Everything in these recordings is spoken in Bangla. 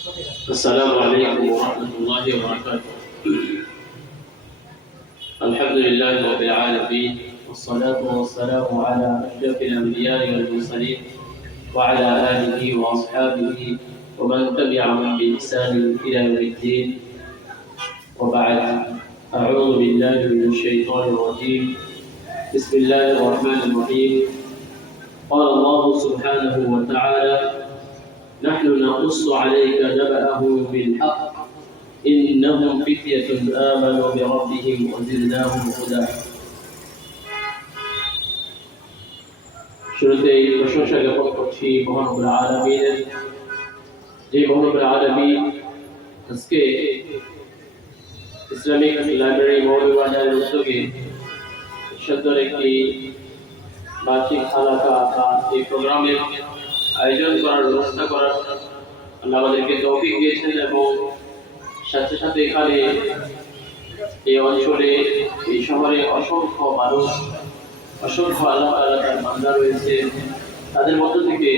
السلام عليكم ورحمة الله وبركاته. الحمد لله رب العالمين، والصلاة والسلام على أشرف الأنبياء والمرسلين وعلى آله وأصحابه ومن تبعهم بإحسان إلى يوم الدين. وبعد، أعوذ بالله من الشيطان الرجيم. بسم الله الرحمن الرحيم. قال الله سبحانه وتعالى: نحن نقص عليك نبأهم بالحق إنهم فتية آمنوا بربهم وزدناهم هدى. শুরুতেই প্রশংসা জ্ঞাপন করছি মহান রব্বুল আলামিনের, যে মহান রব্বুল আলামিন আজকে ইসলামিক লাইব্রেরি মৌলভীবাজারের উদ্যোগে সুন্দর একটি বার্ষিক হালাকা বা এই প্রোগ্রামের আয়োজন করার ব্যবস্থা করার আল্লাহ আমাদেরকে তৌফিক দিয়েছেন, এবং সাথে সাথে এখানে এই অঞ্চলে এই শহরে অসংখ্য মানুষ, অসংখ্য আল্লাহ তাআলার বান্দা রয়েছে। তাদের মধ্য থেকে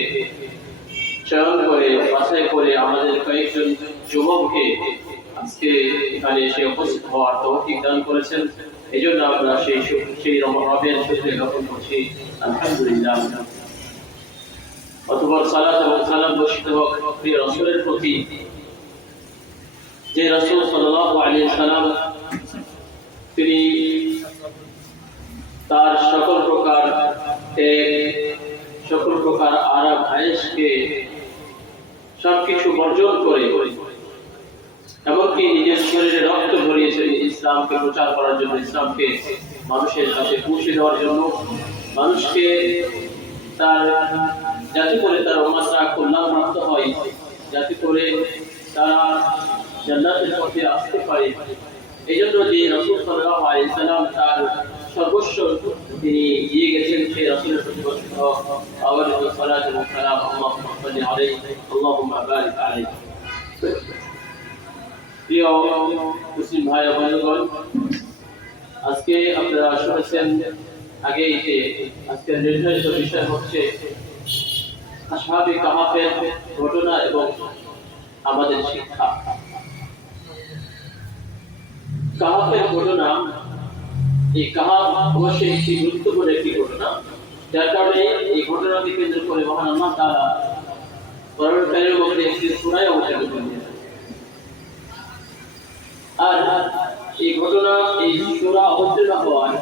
চয়ন করে বাছাই করে আমাদের কয়েকজন যুবককে আজকে এখানে এসে উপস্থিত হওয়ার তৌফিক দান করেছেন। এই জন্য আমরা সেই রবের শুকরিয়া জ্ঞাপন করছি, আলহামদুলিল্লাহ। অতঃপর সালাত এবং সালাম বর্ষিত হোক প্রিয় রাসূলের প্রতি, যে রাসূল সাল্লাল্লাহু আলাইহি সাল্লাম তিনি তার সকল প্রকার সকল প্রকার আরাম আয়েশকে সবকিছু বর্জন করে এমনকি নিজের শরীরে রক্ত ঝরিয়েছেন ইসলামকে প্রচার করার জন্য, ইসলামকে মানুষের কাছে পৌঁছে দেওয়ার জন্য, মানুষকে তার যাতে করে তার উম্মাহরা কল্যাণ প্রাপ্ত হয়, যাতে করে তারা জান্নাতের পথে আসতে পারে। এই জন্য যে রাসূল সাল্লাল্লাহু আলাইহি সাল্লাম তার সর্বস্ব তিনি দিয়ে গেছেন, সেই রাসূলের প্রতি আওয়াজে সালাত এবং সালাম আল্লাহুম্মা সাল্লি আলাইহি আল্লাহুম্মা বারিক আলাইহি। প্রিয় মুসলিম ভাই ও বন্ধুগণ, আজকে আপনারা শুনেছেন আগে যে আজকের নির্ধারিত বিষয় হচ্ছে আসহাবে কাহাফের ঘটনা এবং আমাদের শিক্ষা। কাহাফের ঘটনা, এই কাহাফ অবশ্যই একটি গুরুত্বপূর্ণ একটি ঘটনা, যার কারণে এই ঘটনাকে কেন্দ্র করে মহান আল্লাহ তাআলা কোরআনুল কারীমের মধ্যে একটি সূরা অবতীর্ণ করেছেন। আর এই ঘটনা, এই সূরা অবতীর্ণ হওয়ার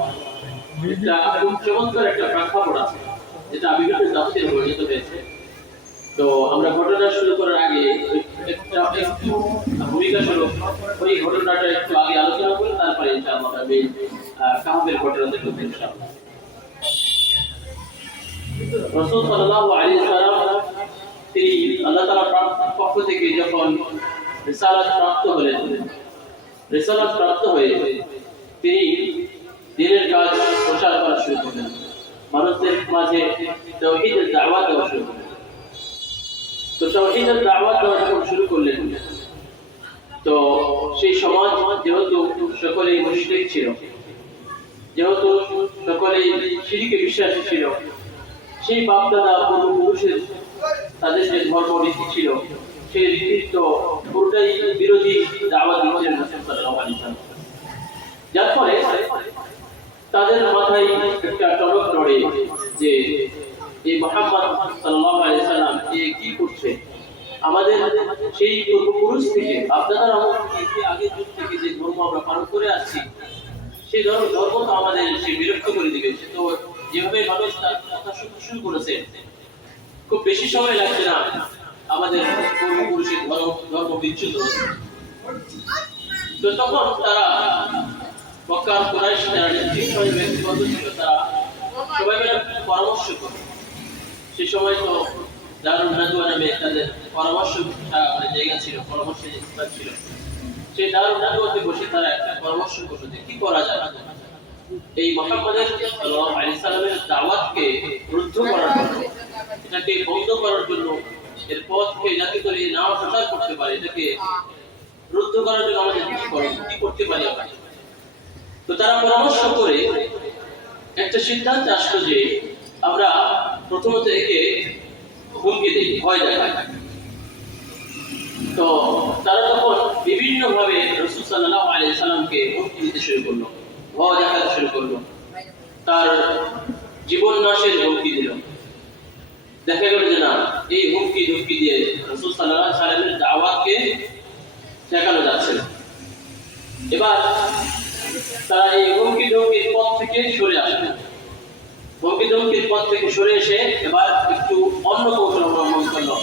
একটা খুব চমৎকার একটা প্রেক্ষাপট আছে, যেটা বিভিন্ন তাফসীরে বর্ণিত হয়েছে। তো আমরা ঘটনা শুরু করার আগে একটু ভূমিকা স্বরূপ ওই ঘটনাটা একটু আগে আলোচনা করি, তারপরে ইনশাআল্লাহ আমি কাহাফের ঘটনা দেখব ইনশাআল্লাহ। রাসূল সাল্লাল্লাহু আলাইহি সাল্লাম তিনি আল্লাহ তাআলার পক্ষ থেকে যখন রিসালাত প্রাপ্ত হলেন, রিসালাত প্রাপ্ত হয়ে তিনি দ্বীনের কাজ প্রচার করা শুরু করলেন, মানুষদের মাঝে তাওহীদের দাওয়াত দেওয়া শুরু করলেন। তো তাওহীদের দাওয়াত দেওয়া যখন শুরু করলেন, তো সেই সমাজ যেহেতু সকলেই মুশরিক ছিল, যেহেতু সকলেই শিরকে বিশ্বাসী ছিল, সেই বাপদাদা পূর্বপুরুষের তাদের যে ধর্ম রীতি ছিল, সেই রীতির তো পুরোটাই বিরোধী দাওয়াত দিচ্ছেন রাসূল সাল্লাল্লাহু আলাইহি ওয়াসাল্লাম। যার ফলে তাদের মাথায় একটা টনক নড়ে যে এই মুহাম্মদ সাল্লাল্লাহু আলাইহি ওয়াসাল্লাম কি করছে। আমাদের সেই পূর্বপুরুষ থেকে বাপদাদার আমল থেকে আগের যুগ থেকে যে ধর্ম আমরা পালন করে আসছি, সেই ধর্ম তো আমাদের সে বিরক্ত করে দিবে। তো যেভাবে মানুষ তার কথা শুরু করেছে, খুব বেশি সময় লাগছে না আমাদের পূর্বপুরুষের ধর্ম বিচ্যুত হচ্ছে। তো তখন তারা মক্কার কুরাইশ যারা নেতৃত্বশালী ব্যক্তিবর্গ ছিল, তারা সবাই মিলে পরামর্শ করে। সে সময় তো দারুন নাদওয়া নামে তাদের পরামর্শ জায়গা ছিল, পরামর্শের স্থান ছিল। সেই দারুন নাদওয়াতে বসে তারা একটা পরামর্শ করলো যে কি করা যায় এই মুহাম্মদের সাল্লাল্লাহু আলাইহি সাল্লামের দাওয়াতকে রুদ্ধ করার জন্য, এটাকে বন্ধ করার জন্য, এর পথকে যাতে করে না প্রচার করতে পারে, এটাকে রুদ্ধ করার জন্য আমাদের কি করতে পারি আমরা। তো তারা পরামর্শ করে একটা সিদ্ধান্ত আসলো যে আমরা প্রথমত একে হুমকি দিই, ভয় দেখাই। তো বিভিন্নভাবে রাসূল সাল্লাল্লাহু আলাইহি সাল্লামকে হুমকি দিতে শুরু করলো, ভয় দেখাতে শুরু করলো, তার জীবন নাশের হুমকি দিল। দেখা গেল যে না, এই হুমকি ধুমকি দিয়ে রাসূল সাল্লাল্লাহু আলাইহি সাল্লামের দাওয়াতকে ঠেকানো যাচ্ছে না। এবার তারা এই হুমকি ধুমকির পথ থেকে সরে আসবে। হুমকি ধুমকির পথ থেকে সরে এসে এবার একটু অন্য কৌশল অবলম্বন করলো।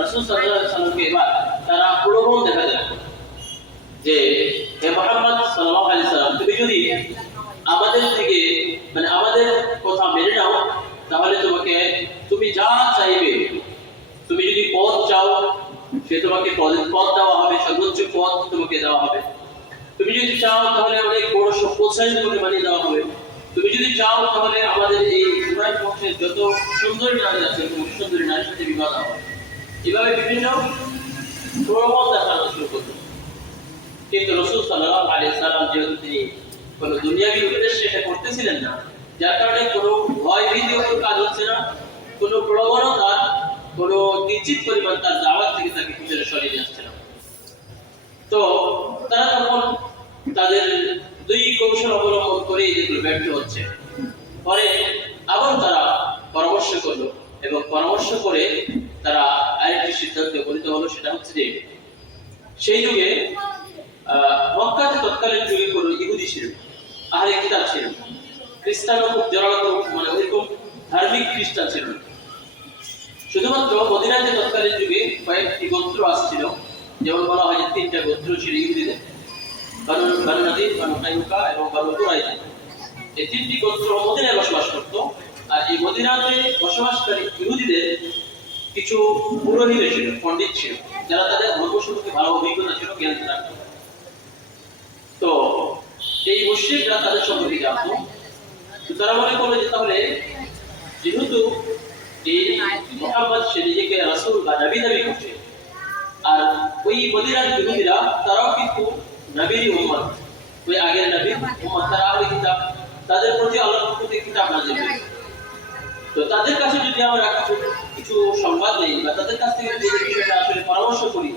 রাসূল সাল্লাল্লাহু আলাইহি সাল্লামকে এবার তারা প্রলোভন দেখাতে লাগলো যে হে মুহাম্মদ সাল্লাল্লাহু আলাইহি সাল্লাম, তুমি যদি আমাদের থেকে মানে আমাদের কথা মেনে নাও, তাহলে তুমি যা চাইবে, তুমি যদি পদ চাও সে তোমাকে পদ দেওয়া হবে, সর্বোচ্চ পদ তোমাকে দেওয়া হবে। তুমি যদি চাও তাহলে অনেক বড় সম্পদশালী তোমাকে বানিয়ে দেওয়া হবে। তুমি যদি চাও তাহলে আমাদের এই কুরাইশ বংশের যত সুন্দরী নারী আছে সুন্দরী নারীর সাথে বিবাহ দেওয়া হবে। এভাবে বিভিন্ন প্রলোভন দেখানো শুরু করতো। কিন্তু রাসূল সাল্লাল্লাহু আলাইহি সাল্লাম যেহেতু তিনি কোনো দুনিয়াবী উদ্দেশ্যে এটা করতেছিলেন না, যার কারণে কোনো ভয় ভীতি কাজ হচ্ছে না, কোনো প্রবণতা, কোনো নিশ্চিত পরিমাণ তার দাওয়াত থেকে তাকে পিছনে সরিয়ে নিয়ে আসছে না। তো তারা তখন তাদের দুই কৌশল অবলম্বন করে যেগুলো ব্যর্থ হচ্ছে, পরে আবার তারা পরামর্শ করলো এবং পরামর্শ করে তারা আরেকটি সিদ্ধান্তে উপনীত হলো। সেটা হচ্ছে যে সেই যুগে মক্কাতে তৎকালীন যুগে কোনো ইহুদি ছিল, আহলে কিতাব ছিল, খ্রিস্টানও খুব জোরালো মানে ওইরকম ধার্মিক খ্রিস্টান ছিল। শুধুমাত্র মদিনাতে তৎকালীন যুগে কয়েকটি গোত্র আসছিল, যেমন বলা হয় যে 3টা গোত্র ছিল ইহুদিদের, বানু নাদির, বানু কায়নুকা এবং বানু কুরাইজা। এই 3টি গোত্র মদিনায় বসবাস করত। আর এই মদিনাতে বসবাসকারী ইহুদিদের কিছু পুরোহিত ছিল, পণ্ডিত ছিল, যারা তাদের ধর্ম সম্পর্কে ভালো অভিজ্ঞতা ছিল, জ্ঞান রাখত। তো এই মুশরিকরা তাদের সম্পর্কে জানতো। তারা মনে করলো যে তাহলে যেহেতু এই মুহাম্মদ সে নিজেকে রাসূল বা নবী দাবি করছে, আর ওই মদিনার ইহুদিরা তারাও কিন্তু নবীর উম্মত, ওই আগের নবীর উম্মত, তারা আহলে কিতাব, তাদের প্রতি আল্লাহর পক্ষ থেকে কিতাব নাযিল হয়েছে। তো তাদের কাছে যদি আমরা কিছু সংবাদ নেই বা তাদের কাছ থেকে যদি এই বিষয়টা আসলে পরামর্শ করি,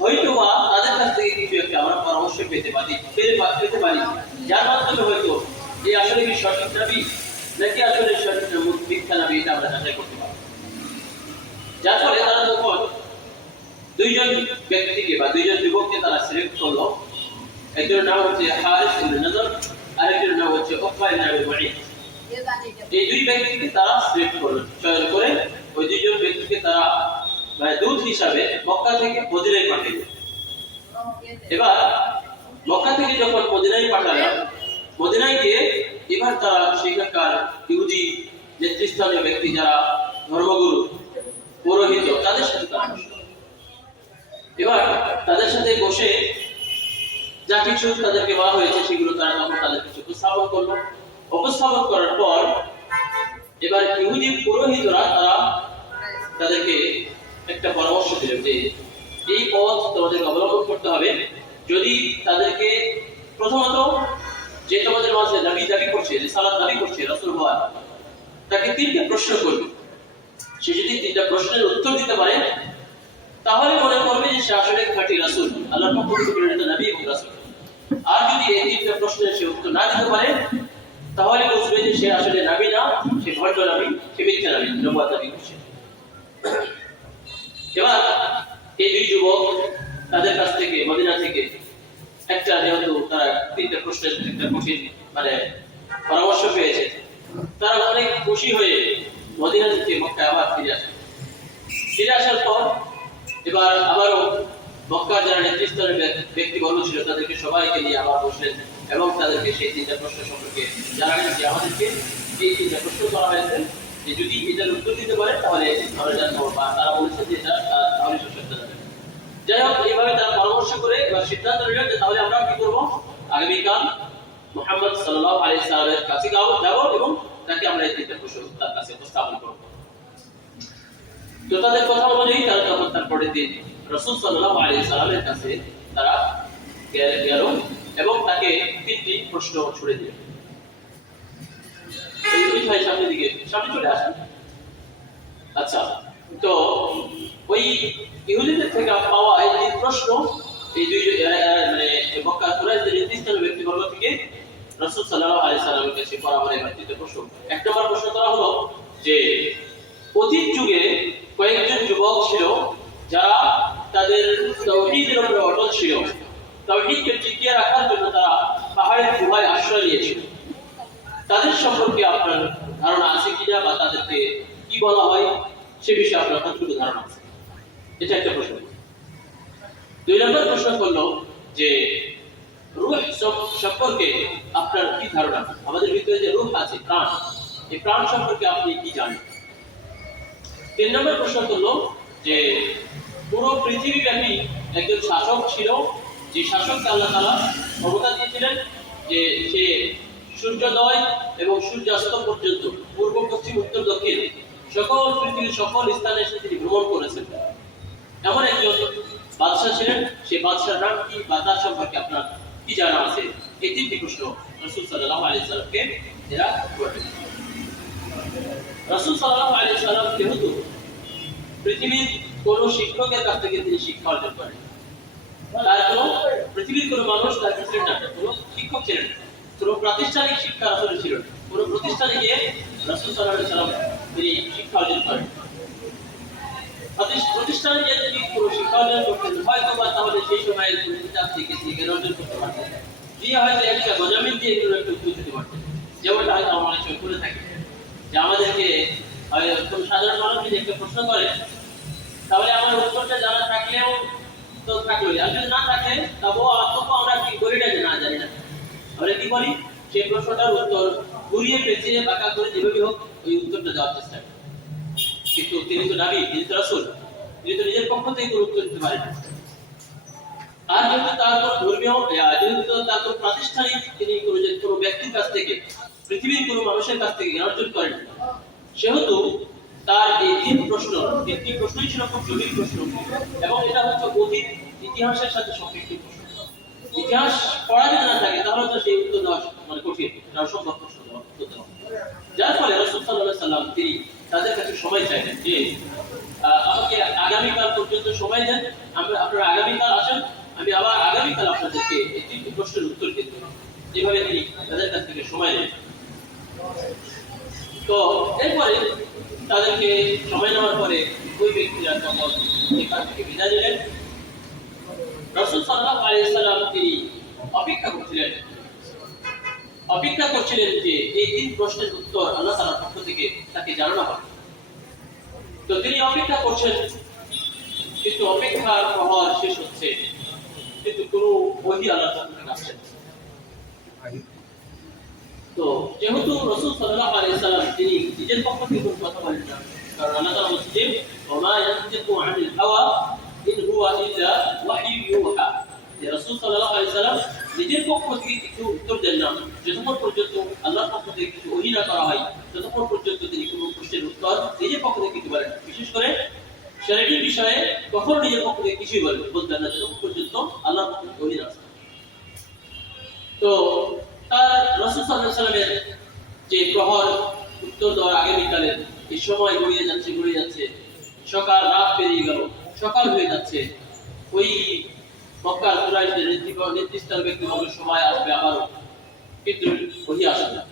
হয়তো বা তাদের কাছ থেকে কিছু একটা আমরা পরামর্শ পেতে পারি, যার মাধ্যমে হয়তো এই আসলে কি সঠিক নবী নাকি আসলে সঠিক মিথ্যা নবী, এটা আমরা যাচাই করতে পারবো। যার ফলে তারা তখন দুইজন ব্যক্তিকে বা দুইজন যুবককে তারা সিলেক্ট করলো। একজনের নাম হচ্ছে হারিস ইবনে নজর, আরেকজনের নাম হচ্ছে উকবা ইবনে আবি মুঈত। এই দুই ব্যক্তিকে তারা সিলেক্ট করলো, চয়ন করে ওই দুইজন ব্যক্তিকে তারা দূত হিসাবে মক্কা থেকে মদিনায় পাঠালো। এবার মক্কা থেকে যখন মদিনায় পাঠালো, মদিনায় গিয়ে এবার তারা সেখানকার ইহুদি নেতৃস্থানীয় ব্যক্তি যারা ধর্মগুরু, পুরোহিত, তাদের সাথে তারা এবার তাদের সাথে বসে যা কিছু তাদেরকে বলা হয়েছে সেগুলো তারা তখন তাদের কিছু উপস্থাপন করলো। উপস্থাপন করার পর এবার ইহুদি পুরোহিতরা তারা তাদেরকে একটা পরামর্শ দিল যে এই পথ তোমাদের অবলম্বন করতে হবে। যদি তাদেরকে প্রথমত যে তোমাদের মাঝে নবী দাবি করছে, রিসালাত দাবি করছে, রাসূল হওয়ার, তাকে 3টা প্রশ্ন করবে। সে যদি 3টা প্রশ্নের উত্তর দিতে পারে তাহলে মনে করবে যে সে আসলে খাঁটি রাসূল, আল্লাহর পক্ষ থেকে প্রেরিত নবী এবং রাসূল। আর যদি এই 3টা প্রশ্নের সে উত্তর না দিতে পারে তাহলে বুঝবে যে সে আসলে নবী না, সে ভণ্ড নবী, সে মিথ্যা নবী, নবুয়ত দাবি করছে। এবার এই দুই যুবক তাদের কাছ থেকে মদিনা থেকে একটা, যেহেতু তারা 3টা প্রশ্নের একটা কঠিন মানে পরামর্শ পেয়েছে, তারা অনেক খুশি হয়ে মদিনা থেকে মক্কায় আবার ফিরে আসে। ফিরে আসার পর এবার আবারও মক্কার যারা নেতৃস্থানীয় ব্যক্তিবর্গ ছিল তাদেরকে সবাইকে নিয়ে আবার বসলেন এবং তাদেরকে সেই 3টা প্রশ্ন সম্পর্কে জানালেন যে আমাদেরকে এই 3টা প্রশ্ন করা হয়েছে, যে যদি এটার উত্তর দিতে পারে তাহলে আমরা জানবো, বা তারা বলেছে যে এটা তাহলে সত্যতা যাবে। যাই হোক, এইভাবে তারা পরামর্শ করে এবার সিদ্ধান্ত নিলেন যে তাহলে আমরা কি করবো, আগামীকাল মুহাম্মদ সাল্লাল্লাহু আলাইহি সাল্লামের কাছে যাব এবং তাকে আমরা এই 3টা প্রশ্ন তার কাছে উপস্থাপন করবো। তো তাদের কথা অনুযায়ী তারা তখন তার পরের দিন রাসূল সাল্লাল্লাহু আলাইহি সাল্লামের কাছে তারা গেল এবং তাকে 3টি প্রশ্ন ছুড়ে দিল। এই ভাই সামনে চলে আসেন। আচ্ছা, তো ওই ইহুদিদের থেকে পাওয়া এই প্রশ্ন এই দুই মানে মক্কার কুরাইশদের নির্দিষ্ট ব্যক্তিবর্গ থেকে রাসূল সাল্লাল্লাহু আলাইহি সাল্লামের কাছে পরামর্শের ভিত্তিতে প্রশ্ন। এক নম্বর প্রশ্ন করা হলো যে অতীত যুগে কয়েকজন যুবক ছিল যারা তাদের তাওহীদের উপর অটল ছিল, তাওহীদকে টিকিয়ে রাখার জন্য তারা পাহাড়ের গুহায় আশ্রয় নিয়েছিল। তাদের সম্পর্কে আপনার ধারণা আছে কিনা বা তাদেরকে কি বলা হয় সে বিষয়ে আপনার কতটুকু ধারণা আছে? এটা একটা প্রশ্ন। দুই নম্বর প্রশ্ন হলো যে রূহ সম্পর্কে আপনার কি ধারণা? আমাদের ভিতরে যে রূহ আছে, প্রাণ, এই প্রাণ সম্পর্কে আপনি কি জানেন? তিন নম্বর প্রশ্ন হলো যে পুরো পৃথিবীব্যাপী একজন শাসক ছিল, যে শাসককে আল্লাহ তাআলা ক্ষমতা দিয়েছিলেন যে সে সূর্যোদয় এবং সূর্যাস্ত পর্যন্ত পূর্ব পশ্চিম উত্তর দক্ষিণ সকল পৃথিবীর সকল স্থানে এসে তিনি ভ্রমণ করেছেন। এমন একজন বাদশাহ ছিলেন, সেই বাদশার নাম কি বা তার সম্পর্কে আপনার কি জানা আছে? এই তিনটি প্রশ্ন রাসূল সাল্লাল্লাহু আলাইহি সাল্লামকে এরা করলেন। রাসূল সাল্লাল্লাহু আলাইহি সাল্লাম যেহেতু পৃথিবীর কোন শিক্ষকের কাছ থেকে তিনি শিক্ষা অর্জন করেন, তার কোনো পৃথিবীর কোনো মানুষ তার কাছে না, কোনো শিক্ষক ছিলেন, কোনো প্রাতিষ্ঠানিক শিক্ষা আসলে ছিল না, কোনো প্রতিষ্ঠানে গিয়ে রাসূল সাল্লাল্লাহু আলাইহি সাল্লাম তিনি শিক্ষা অর্জন করেন। প্রতিষ্ঠানে যে তিনি কোনো শিক্ষা অর্জন করতেন হয়তো বা তাহলে সেই সময়ের কিতাব থেকে তিনি অর্জন করতে পারতেন, দিয়ে হয়তো একটা গজামিন দিয়ে এগুলো একটু উত্তর দিতে পারতেন, যেমনটা হয়তো আমরা অনেক সময় করে থাকি যে আমাদেরকে কোনো সাধারণ মানুষ যদি একটা প্রশ্ন করে তাহলে আমার উত্তরটা জানা থাকলেও তো থাকলোই, আর যদি না থাকে তবুও আমরা কি করি না যে না জানি না, আমরা কি করি সেই প্রশ্নটার উত্তর ঘুরিয়ে পেঁচিয়ে বাঁকা করে যেভাবে হোক ওই উত্তরটা দেওয়ার চেষ্টা করি। কিন্তু তিনি তো নবী, তিনি তো রাসূল, তিনি তো নিজের পক্ষ থেকে কোনো উত্তর দিতে পারেন না। আর যেহেতু তার কোনো ধর্মীয় যেহেতু তার কোনো প্রাতিষ্ঠানিক তিনি কোনো ব্যক্তির কাছ থেকে পৃথিবীর কোনো মানুষের কাছ থেকে জ্ঞান অর্জন করেন, সেহেতু তার এই তিনটি প্রশ্নই ছিল খুব জটিল প্রশ্ন, এবং এটা হচ্ছে অতীত ইতিহাসের সাথে সম্পৃক্ত প্রশ্ন। ইতিহাস পড়া যদি না থাকে তাহলে তো সেই উত্তর দেওয়া মানে কঠিন, এটা অসম্ভব প্রশ্ন দেওয়া। যার ফলে রাসূল সাল্লাল্লাহু আলাইহি সাল্লাম তিনি তাদের কাছে সময় চাইলেন যে আমাকে আগামীকাল পর্যন্ত সময় দেন, আপনারা আগামীকাল আসেন, আমি আবার আগামীকাল আপনাদেরকে এই তিনটি প্রশ্নের উত্তর দিব। যেভাবে তিনি তাদের কাছ থেকে সময় নেন। তো এরপরে তাদেরকে সময় নেওয়ার পরে ওই ব্যক্তিরা তখন এখান থেকে বিদায় নিলেন। রাসূল সাল্লাল্লাহু আলাইহি সাল্লাম তিনি অপেক্ষা করছিলেন যে এই তিন প্রশ্নের উত্তর আল্লাহ তাআলার পক্ষ থেকে তাকে জানানো হবে। তো তিনি অপেক্ষা করছেন, কিন্তু অপেক্ষার প্রহর শেষ হচ্ছে, কিন্তু কোনো ওহী আল্লাহ তাআলা থেকে আসছে না। তো যেহেতু রাসূল সাল্লাল্লাহু আলাইহি সাল্লাম তিনি নিজের পক্ষ থেকে কোনো কথা বলেন না, কারণ আল্লাহ তাআলা বলেছেন ওমা ইয়ানতিকু আনিল হাওয়া ইন হুয়া ইল্লা ওয়াহয়ু ইউহা, যে রাসূল সাল্লাল্লাহু আলাইহি সাল্লাম নিজের পক্ষ থেকে কিছু উত্তর দেন না যতক্ষণ পর্যন্ত আল্লাহর পক্ষ থেকে কিছু ওহী না করা হয়, ততক্ষণ পর্যন্ত তিনি কোনো প্রশ্নের উত্তর নিজের পক্ষ থেকে দিতে পারেন না। বিশেষ করে শরীয়তের বিষয়ে কখনো নিজের পক্ষ থেকে কিছুই বলতেন না যতক্ষণ পর্যন্ত আল্লাহর পক্ষ থেকে ওহী না আসে। তো তার রাসূল সাল্লাল্লাহু আলাইহি সাল্লামের যে প্রহর উত্তর দেওয়ার আগামীকালের এই সময় গড়িয়ে যাচ্ছে, সকাল রাত পেরিয়ে গেল, সকাল হয়ে যাচ্ছে, ওই মক্কার কুরাইশদের নির্দিষ্ট ব্যক্তিগত সময় আসবে আবারও, কিন্তু ওহী আসে না।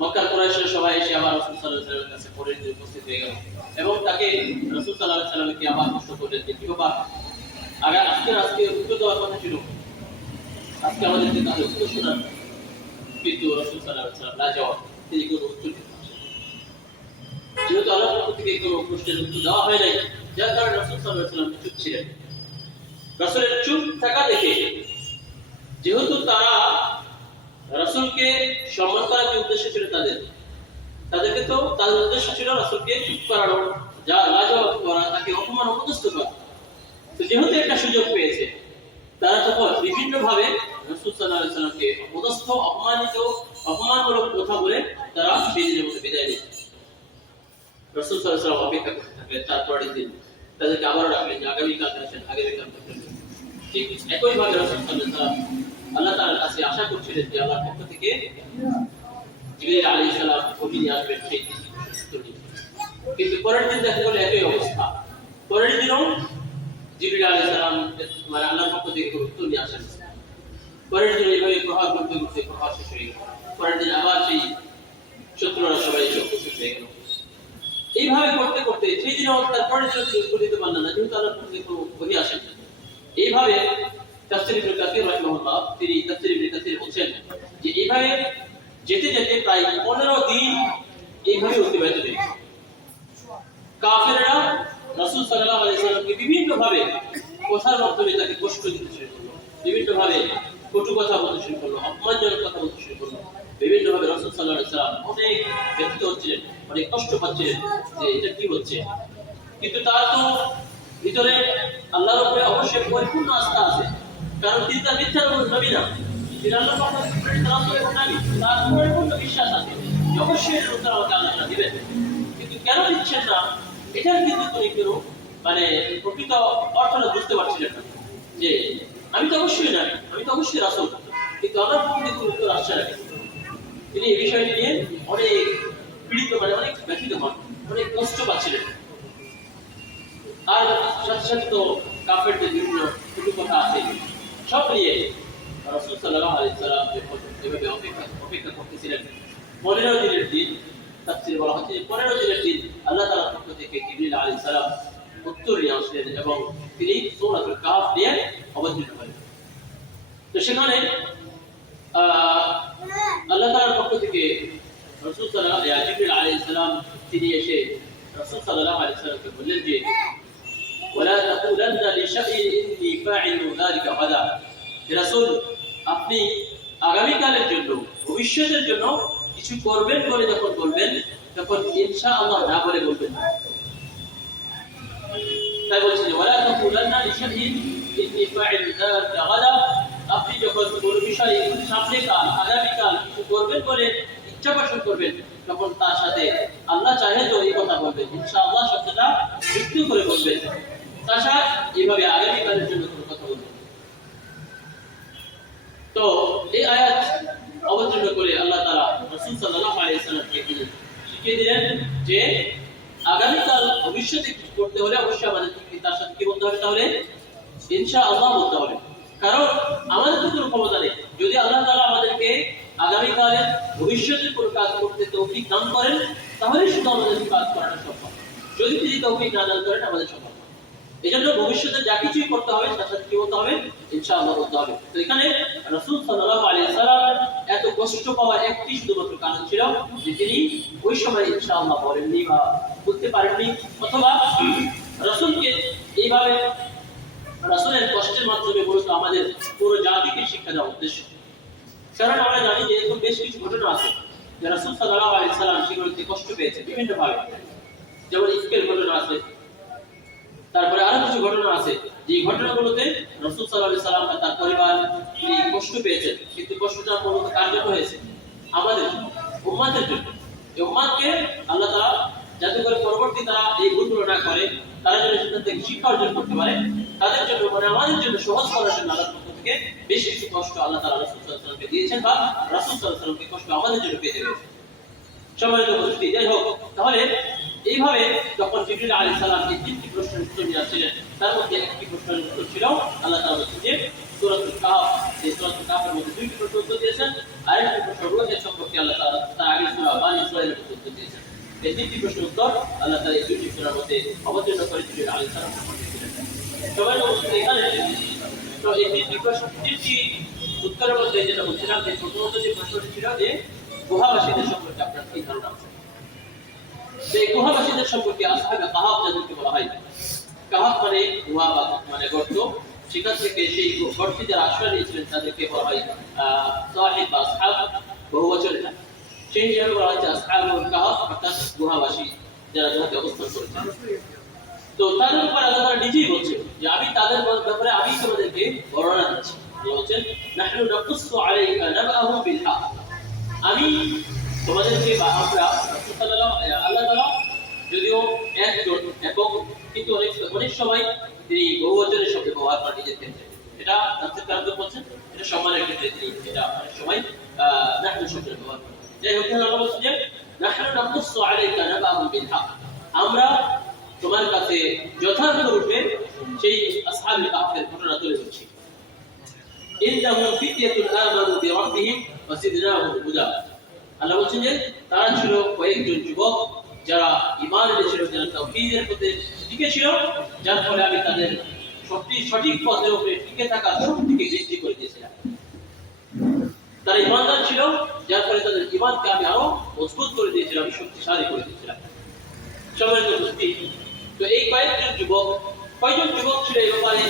মক্কার কুরাইশের সবাই এসে আবার রাসূল সাল্লাল্লাহু আলাইহি সাল্লামের কাছে পরে উপস্থিত হয়ে গেল এবং তাকে রাসূল সাল্লাল্লাহু আলাইহি সাল্লামকে আবার প্রশ্ন করলেন যে কি বাবা আজকে উত্তর দেওয়ার কথা ছিল, আজকে আমাদেরকে তাহলে উত্তর শোনান। কিন্তু রাসূল সাল্লাল্লাহু আলাইহি সাল্লাম লাজবাব, তিনি কোনো উত্তর দিতে পারছেন না। যেহেতু আল্লাহর পক্ষ থেকে কোনো প্রশ্নের উত্তর দেওয়া হয় নাই, যার কারণে রাসূল সাল্লাল্লাহু আলাইহি সাল্লাম চুপ ছিলেন। রাসূলের চুপ থাকা দেখে, যেহেতু তারা রাসূলকে সম্মান করার যে উদ্দেশ্য ছিল তাদেরকে তো তাদের উদ্দেশ্য ছিল রাসূলকে চুপ করানো, যা লাজবাব করা, তাকে অপমান অপদস্থ করা। তো যেহেতু একটা সুযোগ পেয়েছে, তারা তখন বিভিন্ন ভাবে রাসূল সাল্লাল্লাহু আলাইহি সাল্লামকে অপমানমূলক কথা বলে তারা সেই দিনের মধ্যে বিদায় নিলেন। রাসূল সাল্লাল্লাহু আলাইহি সাল্লাম অপেক্ষা করতে থাকলেন। তারপরের দিন তাদেরকে আবারও ডাকলেন যে আগামীকাল আসেন, আগামীকাল করতেন। ঠিক একইভাবে রাসূল সাল্লাল্লাহু আলাইহি সাল্লাম আল্লাহ তাআলার কাছে আশা করছিলেন যে আল্লাহর পক্ষ থেকে জিবরীল আলাইহিস সালাম ওহী নিয়ে আসবেন সেই দিন। কিন্তু পরের দিন দেখা গেল একই অবস্থা। পরের দিনও জিবরিল আলাইহিস সালাম মানে আল্লাহর পক্ষ থেকে উত্তর নিয়ে আসেন। পরের দিন এইভাবে প্রহার করতে করতে প্রহার শেষ হয়ে গেল। পরের দিন আবার সেই শত্রুরা সবাই সব শেষ হয়ে গেল। এইভাবে করতে করতে সেই দিনও তারপরে তিনি উত্তর দিতে পারলেন না, যেহেতু আল্লাহর পক্ষ থেকে ওহী আসেন। এইভাবে তাফসীর ইবনে কাসীর রাহিমাহুল্লাহ তিনি তাফসীর ইবনে কাসীর বলছেন যে এইভাবে যেতে যেতে প্রায় 15 দিন এইভাবে অতিবাহিত হয়ে গেল। কাফেররা রাসূল সাল্লাল্লাহু আলাইহি ওয়াসাল্লামকে বিভিন্ন ভাবে কথার মাধ্যমে তাকে কষ্ট দিতে শুরু করলো, বিভিন্ন ভাবে কটু কথা বলতে শুরু করলো, অপমানজনক কথা বলতে শুরু করলো। বিভিন্ন ভাবে রাসূল সাল্লাল্লাহু আলাইহি ওয়াসাল্লাম অনেক ব্যথিত হচ্ছিলেন, অনেক কষ্ট পাচ্ছিলেন যে এটা কি হচ্ছে। কিন্তু তার তো ভিতরে আল্লাহর উপরে অবশ্যই পরিপূর্ণ আস্থা আছে, কারণ তিনি তার মিথ্যার নবী না, তিনি আল্লাহর পক্ষ থেকে প্রেরিত রাসূলের নবী। তার পরিপূর্ণ বিশ্বাস আছে যে অবশ্যই এর উত্তর আমাকে আল্লাহ দিবেন। কিন্তু কেন দিচ্ছেন না এটার কিন্তু তিনি কেন মানে প্রকৃত অর্থটা বুঝতে পারছিলেন না, যে আমি তো অবশ্যই না, আমি তো অবশ্যই রাসূল, কিন্তু আমার পক্ষ থেকে উত্তর আসছে না। তিনি এই বিষয়টি নিয়ে অনেক পীড়িত মানে অনেক ব্যথিত হন, অনেক কষ্ট পাচ্ছিলেন। আর সাথে সাথে তো কাফেরদের বিভিন্ন কটু কথা আছে, সব নিয়ে রাসূল সাল্লাল্লাহু আলাইহি ওয়াসাল্লাম এভাবে অপেক্ষা করতেছিলেন। 15 দিনের দিন, তাফসীরে বলা হচ্ছে 15 দিনের দিন আল্লাহ তাআলার পক্ষ থেকে জিবরিল আলাইহিস সালাম উত্তর নিয়ে আসলেন এবং তিনি সূরাতুল কাহফ দিয়ে অবতীর্ণ হলেন। তো সেখানে আল্লাহ তাআলার পক্ষ থেকে রাসূল জিবরিল আলাইহিস সালাম তিনি এসে রাসূল সাল্লাল্লাহু আলাইহি ওয়াসাল্লামকে বললেন যে ওয়ালা তাকুলান্না লিশাইইন ইন্নী ফাইলু যালিকা গাদা। রাসূল, আপনি আগামী কালের জন্য, ভবিষ্যতের জন্য কিছু করবেন বলে যখন বলবেন, তখন ইনশাআল্লাহ না বলে বলবেন না। তাই বলছি যে ওয়ালা তাকুলান্না লিশাইইন ইন্নী ফাইলু যালিকা গাদা, আপনি যখন কোনো বিষয়ে সামনে কাল, আগামী কাল কিছু করবেন বলে ইচ্ছা পোষণ করবেন, তখন তার সাথে আল্লাহ চাহে তো এই কথা বলবেন, ইনশাআল্লাহ শব্দটা যুক্ত করে বলবেন। তাছাড়া এইভাবে আগামী কালের জন্য কোনো কথা বলবেন। তো এই আয়াত অবতীর্ণ করে আল্লাহ তাআলা রাসূল সাল্লাল্লাহু আলাইহি ওয়াসাল্লামকে শিখিয়ে দিলেন যে আগামীকাল ভবিষ্যতে কিছু করতে হলে অবশ্যই আমাদের তার সাথে কি বলতে হবে, তাহলে ইনশাআল্লাহ বলতে হবে। কারণ আমাদের তো কোনো ক্ষমতা নেই, যদি আল্লাহ তাআলা আমাদেরকে আগামীকালের ভবিষ্যতের কোনো কাজ করতে তৌফিক দান করেন, তাহলে শুধু আমাদের কাজ করাটা সম্ভব। যদি তিনি তৌফিক না দান করেন আমাদের সম্ভব। এজন্য ভবিষ্যতে যা কিছুই করতে হবে তার সাথে কি বলতে হবে, ইনশাআল্লাহ বলতে হবে। তো এখানে রাসূল সাল্লাল্লাহু আলাইহি ওয়াসাল্লাম এত কষ্ট পাওয়ার একটি শুধুমাত্র কারণ ছিল যে তিনি ওই সময় ইনশাআল্লাহ বলেননি বা বলতে পারেননি, অথবা রাসূলকে এইভাবে রাসূলের কষ্টের মাধ্যমে মূলত আমাদের পুরো জাতিকে শিক্ষা দেওয়ার উদ্দেশ্য। কারণ আমরা জানি যে এরকম বেশ কিছু ঘটনা আছে যে রাসূল সাল্লাল্লাহু আলাইহি ওয়াসাল্লাম সেগুলোতে কষ্ট পেয়েছে বিভিন্ন ভাবে, যেমন ইফকের ঘটনা আছে, তারপরে আরো কিছু ঘটনা আছে যে ঘটনাগুলোতে রাসূল সাল্লাল্লাহু আলাইহি ওয়াসাল্লাম বা তার পরিবার তিনি কষ্ট পেয়েছেন, কিন্তু কষ্টটা মূলত কার জন্য হয়েছে, আমাদের উম্মতের জন্য। এই উম্মতকে আল্লাহ তাআলা যাতে করে পরবর্তী তারা এই ভুলগুলো না করে, তারা যেন সেখান থেকে শিক্ষা অর্জন করতে পারে, তাদের জন্য মানে আমাদের জন্য সহজ করার জন্য আল্লাহর পক্ষ থেকে বেশ কিছু কষ্ট আল্লাহ তাআলা রাসূল সাল্লাল্লাহু আলাইহি ওয়াসাল্লামকে দিয়েছেন, বা রাসূল সাল্লাল্লাহু আলাইহি ওয়াসাল্লামকে কষ্ট আমাদের জন্য পেতে হয়েছে। সম্মানিত উপস্থিতি, যাই হোক, তাহলে এইভাবে যখন জিবরিল আলাইহিস সালাম এই তিনটি প্রশ্নের উত্তর নিয়ে আসছিলেন, তার মধ্যে একটি প্রশ্নের উত্তর ছিল আল্লাহ তাআলা বলেছেন যে সূরাতুল কাহফ, এই সূরাতুল কাহফের মধ্যে দুইটি প্রশ্নের উত্তর দিয়েছেন, আর একটি প্রশ্ন রূহের সম্পর্কে আল্লাহ তাআলা তার আগের সূরা বানী ইসরাঈলের উত্তর দিয়েছেন। এই তিনটি প্রশ্নের উত্তর আল্লাহ তাআলা এই দুইটি সূরার মধ্যে অবতীর্ণ করে জিবরিল আলাইহিস সালামকে দিয়েছিলেন। সবাই উপস্থিতি এখানে তো এই তিনটি উত্তরের মধ্যে যেটা বলছিলাম যে প্রথমত যে প্রশ্নটি ছিল যে গুহাবাসীদের সম্পর্কে আপনার কি ধারণা আছে। সেই গুহাবাসীদের সম্পর্কে আসহাবে কাহাফ যাদেরকে বলা হয়, কাহাফ মানে গুহা বা মানে গর্ত, সেখান থেকে সেই গর্তে যারা আশ্রয় নিয়েছিলেন তাদেরকে বলা হয় সাহিব বা আসহাব, বহুবচন এটা। সেই হিসাবে বলা হচ্ছে আসহাবুল কাহাফ, অর্থাৎ গুহাবাসী যারা গুহাতে অবস্থান করেছেন। তো তাদের উপর আল্লাহ তাআলা নিজেই বলছেন যে আমি তাদের ব্যাপারে আমি তোমাদেরকে বর্ণনা দিচ্ছি। আল্লাহ বলছেন নাহনু নাকুসু আলাইকা নাবাহুম বিল হক, আমি তোমাদেরকে বা আমরা আল্লাহ তাআলা যদিও একজন একক, কিন্তু অনেক সময় তিনি বহুবচনের শব্দ ব্যবহার করেন নিজের ক্ষেত্রে। এটা তাফসীর কারকরা বলছেন এটা সম্মানের ক্ষেত্রে তিনি এটা অনেক সময় নাহনু শব্দ ব্যবহার করেন। যাই হোক, আল্লাহ বলছেন যে নাহনু নাকুসু আলাইকা নাবাহুম বিল হক, আমরা তোমার কাছে যথার্থ রূপে সেই আসহাবুল কাহফের ঘটনা তুলে ধরছি। ইন্নাহুম ফিতয়াতুন আমানু বিরাব্বিহিম ওয়াজিদনাহুম হুদা। আল্লাহ বলছেন যে তারা ছিল কয়েকজন যুবক যারা ঈমান এনেছিল, যারা তাওহীদের পথে টিকে ছিল, যার ফলে আমি তাদের সঠিক পথের উপরে টিকে থাকার শক্তিকে বৃদ্ধি করে দিয়েছিলাম। তারা ঈমানদার ছিল, যার ফলে তাদের ঈমানকে আমি আরো মজবুত করে দিয়েছিলাম, শক্তিশালী করে দিয়েছিলাম। সম্মানিত উপস্থিতি, তো এই কয়েকজন যুবক ছিল এই ব্যাপারে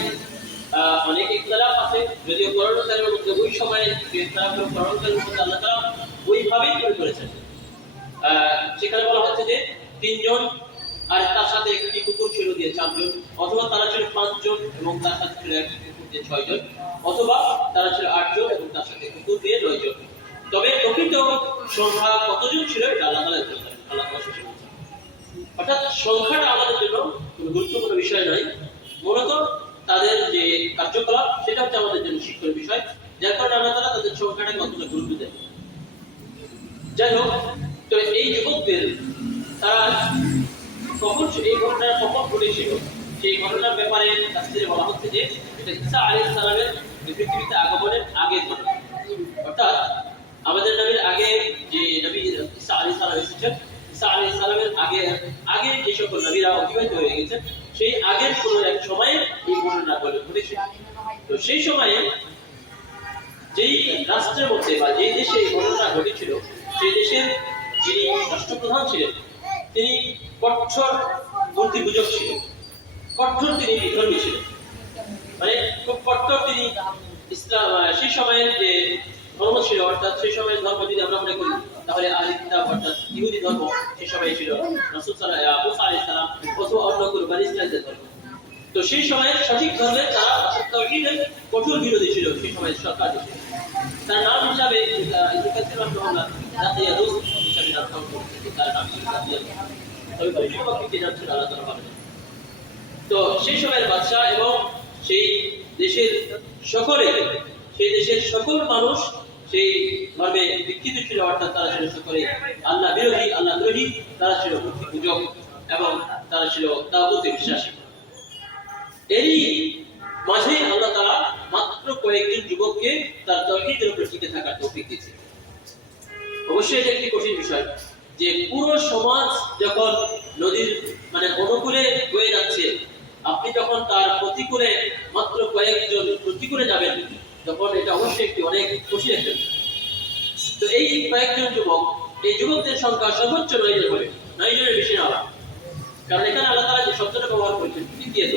অনেক ইখতিলাফ আছে, যদিও কোরআনের মধ্যে ওই সময়ে যে ইখতিলাফের কোরআনের মধ্যে আল্লাহ তাআলা ওইভাবেই তৈরি করেছেন। সেখানে বলা হচ্ছে যে 3 জন আর তার সাথে একটি কুকুর ছিল দিয়ে 4 জন, অথবা তারা ছিল 5 জন এবং তার সাথে ছিল একটি কুকুর দিয়ে 6 জন, অথবা তারা ছিল 8 জন এবং তার সাথে কুকুর দিয়ে 9 জন। তবে প্রকৃত সংখ্যা কতজন ছিল এটা আল্লাহ তাআলা জানেন, আল্লাহ তাআলা শেষে বলেছেন। অর্থাৎ সংখ্যাটা আমাদের জন্য কোনো গুরুত্বপূর্ণ বিষয় নয়, মূলত তাদের যে কার্যকলাপ সেটা হচ্ছে আমাদের জন্য শিক্ষার বিষয়, যার কারণে আল্লাহ তাআলা তাদের সংখ্যাটাকে অতটা গুরুত্ব দেন। যাই হোক, তো এই যুবকদের তারা কখন এই ঘটনাটা কখন ঘটেছিল সেই ঘটনার ব্যাপারে তাফসীরে বলা হচ্ছে যে এটা ঈসা আলাইহিস সালামের পৃথিবীতে আগমনের আগের ঘটনা। অর্থাৎ আমাদের নবীর আগে যে নবী ঈসা আলাইহিস সালাম এসেছেন, ঈসা আলাইহিস সালামের আগে যে সকল নবীরা অতিবাহিত হয়ে গেছেন, সেই আগের কোনো এক সময়ে এই ঘটনা ঘটেছিল। তো সেই সময়ে যেই রাষ্ট্রের মধ্যে বা যেই দেশে এই ঘটনা ঘটেছিল, সেই দেশের যিনি রাষ্ট্রপ্রধান ছিলেন তিনি কঠোর মূর্তি পূজক ছিলেন, কঠোর তিনি বিধর্মী ছিলেন, মানে খুব কঠোর তিনি ইসলাম সেই সময়ের যে ধর্ম ছিল, অর্থাৎ সেই সময়ের ধর্ম যদি আমরা মনে করি তাহলে আহলে কিতাব অর্থাৎ ইহুদি ধর্ম সেই সময়ে ছিল, রাসূল মুসা আলাইহিস সালাম অথবা অন্য কোনো বনী ইসরাঈলের ধর্ম। তো সেই সময়ের সঠিক ধর্মের তারা তাওহীদের কঠোর বিরোধী ছিল সেই সময়ের সরকার ছিল। তার নাম হিসাবে ইবনে কাসির রাহিমাহুল্লাহ দাতিয়াদুস হিসাবে নাম করেছেন, তার নাম ছিল দাতিয়াদুস। তবে পরিপূর্ণভাবে কি নাম ছিল আল্লাহ তাআলা জানেন। তো সেই সময়ের বাদশা এবং সেই দেশের সকল মানুষ সেই ধর্মে দীক্ষিত ছিল, অর্থাৎ তারা ছিল সকলে আল্লাহ বিরোধী, আল্লাহ দ্রোহী, তারা ছিল মূর্তি পূজক এবং তারা ছিল তাগুতে বিশ্বাসী। এরই মাঝে আল্লাহ তাআলা মাত্র কয়েকজন যুবককে তার তাওহীদের উপর টিকে থাকার তৌফিক দিয়েছেন। অবশ্যই এটা একটি কঠিন বিষয় যে পুরো সমাজ যখন নদীর অনুকূলে বয়ে যাচ্ছে, আপনি যখন তার প্রতিকূলে মাত্র কয়েকজন প্রতিকূলে যাবেন, তখন এটা অবশ্যই একটি অনেক কঠিন একটা বিষয়। তো এই কয়েকজন যুবক, এই যুবকদের সংখ্যা সর্বোচ্চ 9 জন হবে, 9 জনের বেশি না। কারণ এখানে আল্লাহ তাআলা যে শব্দটা ব্যবহার করেছেন তৃতীয়ত,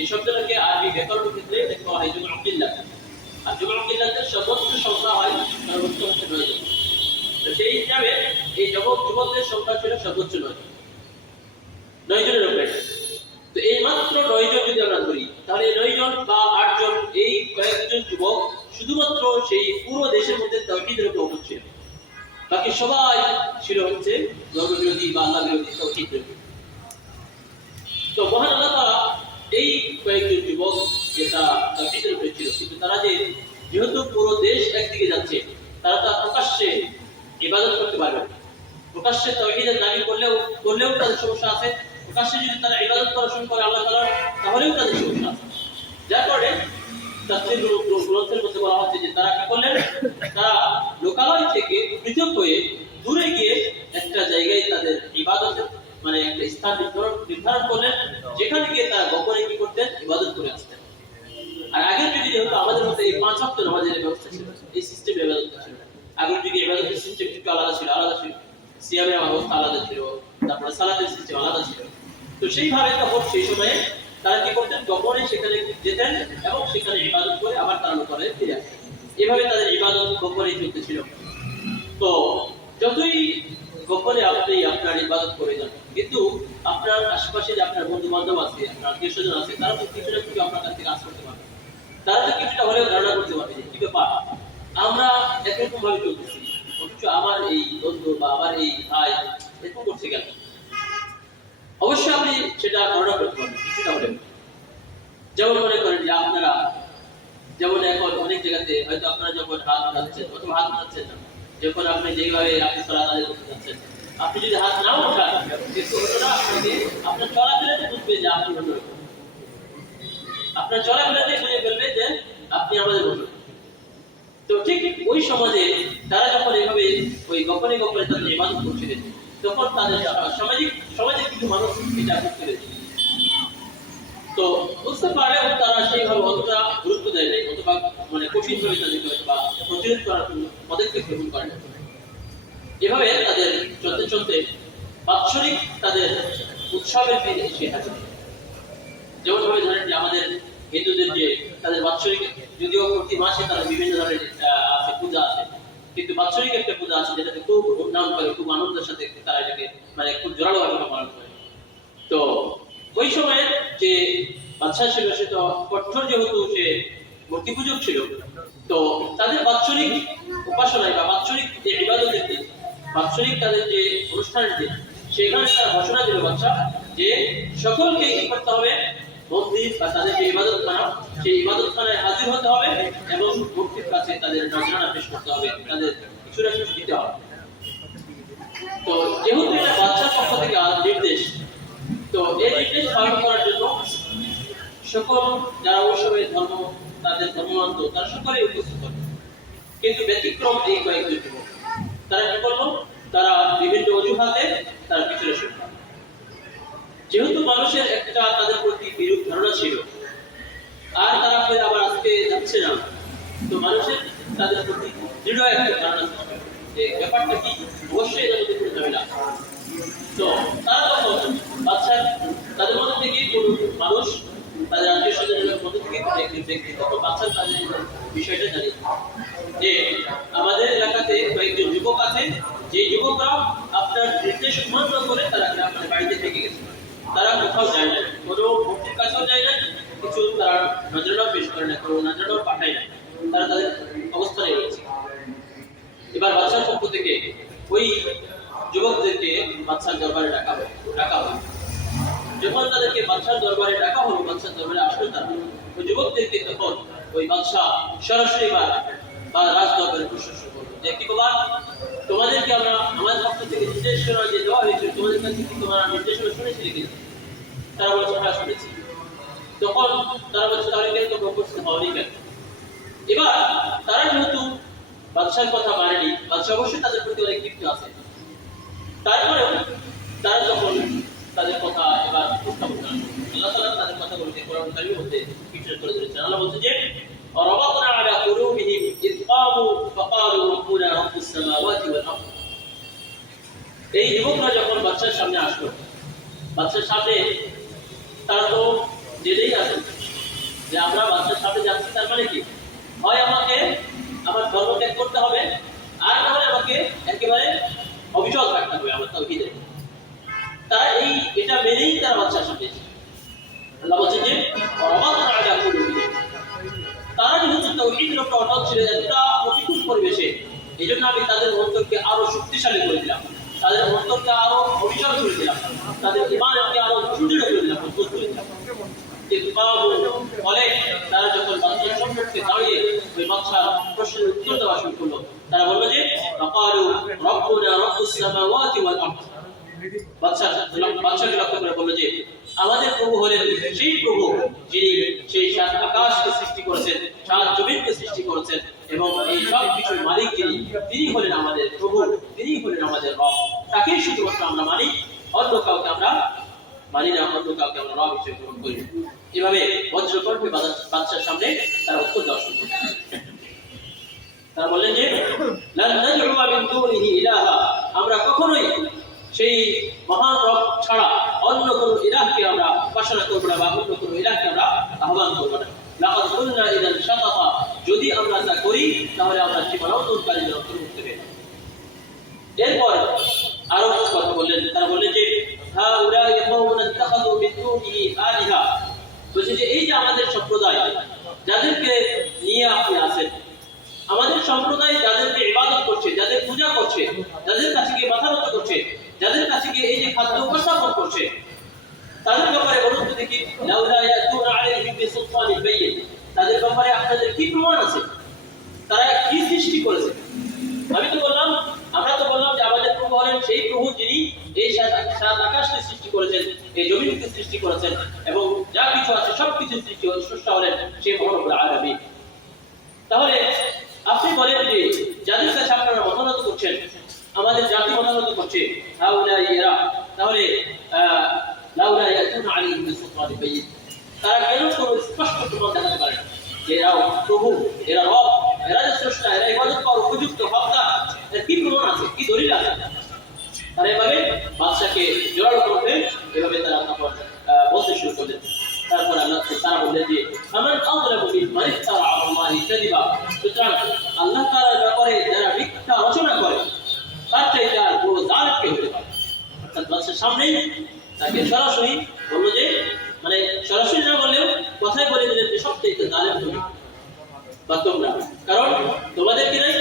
এই শব্দটাকে আরবি ব্যাকরণের ক্ষেত্রে লেখা হয় জুমআ কিল্লাহ, আর জুমআ কিল্লাহের সর্বোচ্চ সংখ্যা হয় সর্বোচ্চ হচ্ছে 9 জন। তো সেই হিসাবে এই যুবকদের সংখ্যা ছিল সর্বোচ্চ 9 জনের উপরে। তো এই মাত্র 9 জন যদি আমরা ধরি, তাহলে 9 জন বা 8 জন এই কয়েকজন যুবক শুধুমাত্র সেই পুরো দেশের মধ্যে তাওহীদের উপর অটল ছিল, বাকি সবাই ছিল হচ্ছে ধর্মবিরোধী বা আল্লাহ বিরোধী, তাওহীদ বিরোধী। তো মহান আল্লাহ তাআলা এই কয়েকজন যুবক যেটা তাওহীদের উপরে ছিল, কিন্তু তারা যেহেতু পুরো দেশ একদিকে যাচ্ছে, তারা তা প্রকাশ্যে ইবাদত করতে পারবে না। প্রকাশ্যে তাওহীদের দাবি করলেও তাদের সমস্যা আছে, প্রকাশ্যে যদি তারা ইবাদত করা শুরু করে আল্লাহ তাআলার, তাহলেও তাদের সমস্যা আছে। যার কারণে তাফসীর গ্রন্থের মধ্যে বলা হচ্ছে যে তারা কি করলেন, তারা লোকালয় থেকে পৃথক হয়ে দূরে গিয়ে একটা জায়গায় তাদের ইবাদতের একটা স্থান নির্ধারণ করলেন, যেখানে গিয়ে তারা গোপনে কি করতেন, ইবাদত করে আসতেন। আর আগে যদি যেহেতু আমাদের মধ্যে এই 5 ওয়াক্ত নামাজের ব্যবস্থা ছিল, এই সিস্টেমে ইবাদত ছিল না। আগের যুগে ইবাদতের সিস্টেম একটু আলাদা ছিল, সিয়ামের অবস্থা আলাদা ছিল, তারপরে সালাতের সিস্টেম আলাদা ছিল। তো সেইভাবে তখন সেই সময়ে তারা কি করতেন, গোপনে সেখানে যেতেন এবং সেখানে ইবাদত করে আবার তারা লোকালে ফিরে আসতেন। এভাবে তাদের ইবাদত গোপনে চলতেছিল। তো যতই গোপনে আপনি আপনার ইবাদত করে যান, কিন্তু আপনার আশেপাশে যে আপনার বন্ধু বান্ধব আছে, আপনার আত্মীয় স্বজন আছে, তারা তো কিছু না কিছু আপনার কাছ থেকে আশ করতে পারবে, তারা তো কিছুটা হলেও ধারণা করতে পারবে যে কি ব্যাপার, আমরা এরকম ভাবে চলতেছি, অথচ আমার এই বন্ধু বা আমার এই ভাই এরকম করছে কেন। অবশ্যই আপনি সেটা ধারণা করতে পারবেন কিছুটা হলেও। যেমন মনে করেন যে আপনারা যেমন এখন অনেক জায়গাতে হয়তো আপনারা যখন হাত উঠাচ্ছেন অথবা হাত উঠাচ্ছেন না, যখন আপনি যেভাবে আপনি সালাত আদায় করতে যাচ্ছেন, আপনি যদি হাত নাও উঠান, কিন্তু আপনাকে আপনার চলাফেরাতে বুঝবে যে আপনি অন্যরকম। আপনার চলাফেরাতে বুঝে ফেলবে যে আপনি আমাদের বন্ধু। তো ঠিক ওই সমাজে তারা যখন এইভাবে ওই গোপনে গোপনে তাদের ইবাদত করছিলেন, তখন তাদের সমাজে কিছু মানুষ এটা বুঝতে পেরেছে। তো বুঝতে পারলেও তারা সেইভাবে অতটা গুরুত্ব দেয় নাই, অথবা মানে কঠিনভাবে তাদেরকে বা প্রতিরোধ করার জন্য পদক্ষেপ গ্রহণ করে না। এভাবে তাদের চলতে চলতে বাৎসরিক তাদের উৎসবের দিন এসে হাজির। যেমন ভাবে ধরেন যে আমাদের হিন্দুদের যে তাদের বাৎসরিক, যদিও প্রতি মাসে তাদের বিভিন্ন ধরনের আছে পূজা আছে, কিন্তু বাৎসরিক একটা পূজা আছে যেটাকে খুব নাম করে, খুব আনন্দের সাথে তারা এটাকে মানে খুব জোরালো ভাবে পালন করে। তো ওই সময় যে বাদশাহ ছিল সে তো কঠোর, যেহেতু সে মূর্তি পূজক ছিল, তো তাদের বাৎসরিক উপাসনায় বা বাৎসরিক যে ইবাদতের দিন, বাৎসরিক তাদের যে অনুষ্ঠানের দিন, সেখানে তারা ঘোষণা দিল বাদশাহ যে সকলকে কি করতে হবে, মন্দির বা তাদের যে ইবাদতখানা, সেই ইবাদতখানায় হাজির হতে হবে এবং মূর্তির কাছে তাদের নজরানা পেশ করতে হবে, তাদের কিছু না কিছু দিতে হবে। তো যেহেতু এটা বাদশার পক্ষ থেকে নির্দেশ, তো এই নির্দেশ পালন করার জন্য সকল যারা ওই সময় ধর্ম, তাদের ধর্মান্ত, তারা সকলেই উপস্থিত হবে। কিন্তু ব্যতিক্রম এই কয়েকজন যুবক, তারা কি করলো, তারা বিভিন্ন অজুহাতে তার পিছনে সরল। যেহেতু মানুষের একটা তাদের প্রতি বিরূপ ধারণা ছিল, আর তারা ফের আবার আজকে যাচ্ছে না, তো মানুষের তাদের প্রতি দৃঢ় একটা ধারণা ছিল যে ব্যাপারটা কি, অবশ্যই এর মধ্যে কোনো ঝামেলা। তো তারা তখন বাচ্চার তাদের মধ্যে থেকে কোন মানুষ, তাদের আত্মীয় স্বজনের মধ্যে থেকে একজন ব্যক্তি তখন বাচ্চার তাদের বিষয়টা জানিয়ে যে আমাদের এলাকাতে কয়েকজন যুবক আছে, যে যুবকরা আপনার নির্দেশ অমান্য করে তারা আপনার বাড়িতে থেকে গেছে, তারা কোথাও যায় না, কোনো ভর্তির কাছেও যায় না, কিছু তারা নজরানাও পেশ করে না, কোনো নজরানাও পাঠায় না, তারা তাদের অবস্থানে রয়েছে। এবার বাচ্চার পক্ষ থেকে ওই যুবকদেরকে বাচ্চার দরবারে ডাকা হয়। যখন তাদেরকে বাচ্চার দরবারে ডাকা হলো, বাচ্চার দরবারে আসলো তারা, ওই যুবকদেরকে তখন ওই বাদশা সরাসরি বা রাজ দরবারে প্রশ্ন শুরু করলো যে কি বাবা, তোমাদেরকে আমরা আমাদের পক্ষ থেকে নির্দেশনা যে দেওয়া হয়েছিল, তোমাদের কাছে কি তোমরা নির্দেশনা শুনেছিলে কিনা? তারা বলছে হ্যাঁ শুনেছি। তখন তারা বলছে তাহলে কেন তোমরা উপস্থিত হওনি কেন? এবার তারা যেহেতু বাদশার কথা মানেনি, বাদশা অবশ্যই তাদের প্রতি অনেক ক্ষিপ্ত আছে, তারপরেও তারা যখন তাদের কথা এবার উপস্থাপন করেন, আল্লাহ তাআলা তাদের কথাগুলোকে কোরআন কারীমের মধ্যে ফিচার করে দিয়েছেন। আল্লাহ বলছে যে রাবাতনা আলা কুলুবিহিম ইয ক্বামু ফাকালু রাব্বুনা রাব্বুস সামাওয়াতি ওয়াল আরদ। এই যুবকরা যখন বাদশার সামনে আসলো, বাদশার সামনে তারা তো জেনেই আছে যে আমরা বাদশার সামনে যাচ্ছি, তার মানে কি, হয় আমাকে আমার ধর্ম ত্যাগ করতে হবে, আর না হলে আমাকে একেবারে অবিচল থাকতে হবে আমার তাওহীদের। তারা এটা মেনেই তারা বাদশার সামনে এসেছে। আল্লাহ বলছেন যে রাবাতনা আলা কুলুবিহিম, তারা যেহেতু তাওহীদের উপর অটল ছিল, এতটা প্রতিকূল পরিবেশে, এই জন্য আমি তাদের অন্তরকে আরো শক্তিশালী করে দিলাম, তাদের অন্তরকে আরো অবিচল করে দিলাম, তাদের ঈমানকে আরো সুদৃঢ় করে দিলাম, মজবুত করে দিলাম। ফলে তারা যখন বাদশার সম্মুখে দাঁড়িয়ে ওই বাদশার প্রশ্নের উত্তর দেওয়া শুরু করলো, তারা বলল যে ফাকালু রাব্বুনা রাব্বুস সামাওয়াতি ওয়াল আরদ। বাদশাকে লক্ষ্য করে বলল যে আমাদের প্রভু হলেন সেই প্রভু যিনি সেই সাত আকাশকে সৃষ্টি করেছেন, সাত জমিনকে সৃষ্টি করেছেন, এবং এই সব কিছুর মালিক তিনি হলেন আমাদের প্রভু, তিনি হলেন আমাদের রব। তাকেই শুধুমাত্র আমরা মানি, অন্য কাউকে আমরা মানি না, অন্য কাউকে আমরা রব হিসেবে গ্রহণ করি না। এভাবে বজ্রকণ্ঠে বাদশার সামনে তারা উত্তর দেওয়া শুরু করল। তারা বললেন যে লান নাদউ মিন দুনিহি ইলাহা, আমরা কখনোই সেই মহান রব ছাড়া অন্য কোনো ইলাহকে আমরা উপাসনা করব না, বা অন্য কোনো ইলাহকে আমরা আহ্বান করব না। লাকাদ কুননা ইযান শাতাতা, যদি আমরা তা করি তাহলে আমরা সীমালঙ্ঘনকারীদের অন্তর্ভুক্ত হয়ে যাব। এরপর আরো কথা বললেন, তারা বললেন যে হাউলাই কওমুন ইত্তাখাযু মিন দুনিহি আলিহা, বলছে যে এই যে আমাদের সম্প্রদায় যাদেরকে নিয়ে আপনি আছেন, আমাদের সম্প্রদায় যাদেরকে ইবাদত করছে, যাদের পূজা করছে, যাদের কাছে গিয়ে মাথা নত করছে, যাদের কাছে গিয়ে এই যে খাদ্য উপস্থাপন করছে, তাদের ব্যাপারে বলুন তো দেখি, লাউলা ইয়াতুনা আলাইহিম বিসুলতানিন বাইয়িন, তাদের ব্যাপারে আপনাদের কি প্রমাণ আছে, তারা কি সৃষ্টি করেছে? আমরা তো বললাম যে আমাদের প্রভু হলেন সেই প্রভু যিনি এই সাত আকাশকে সৃষ্টি করেছেন, এই জমিনকে সৃষ্টি করেছেন এবং যা কিছু আছে সবকিছু সৃষ্টি স্রষ্টা হলেন সেই মহান রব্বুল আলামিন। তাহলে আপনি বলেন যে যাদের কাছে আপনারা মতামত করছেন, আমাদের জাতি মতামত করছে তাহলে লাউলা ইয়াতুনা আলাইহিম বিসুলতানিন বাইয়িন, তারা কেন কোনো স্পষ্ট প্রমাণ দেখাতে পারে না যে এরা প্রভু, এরা রব, এরা যে স্রষ্টা, এরা ইবাদত করার উপযুক্ত হকদার? এর কি প্রমাণ আছে, কি দলিল আছে? তারা এভাবে বাদশাকে জোরালো করতে এভাবে তারা তখন বলতে শুরু করলেন। তারপর আল্লাহ তারা বললেন যে ফামান আযলামু মিম্মান ইফতারা আলা আল্লাহি কাযিবা, সুতরাং আল্লাহ তাআলার ব্যাপারে যারা মিথ্যা রচনা করে তার চাইতে আর বড় জালেম কে হতে পারে? অর্থাৎ বাদশার সামনে তাকে সরাসরি বলল যে, মানে সরাসরি না বললেও কথাই বলে দিলেন যে সবচেয়ে জালেম তুমি বা তোমরা, কারণ তোমাদের কি নাই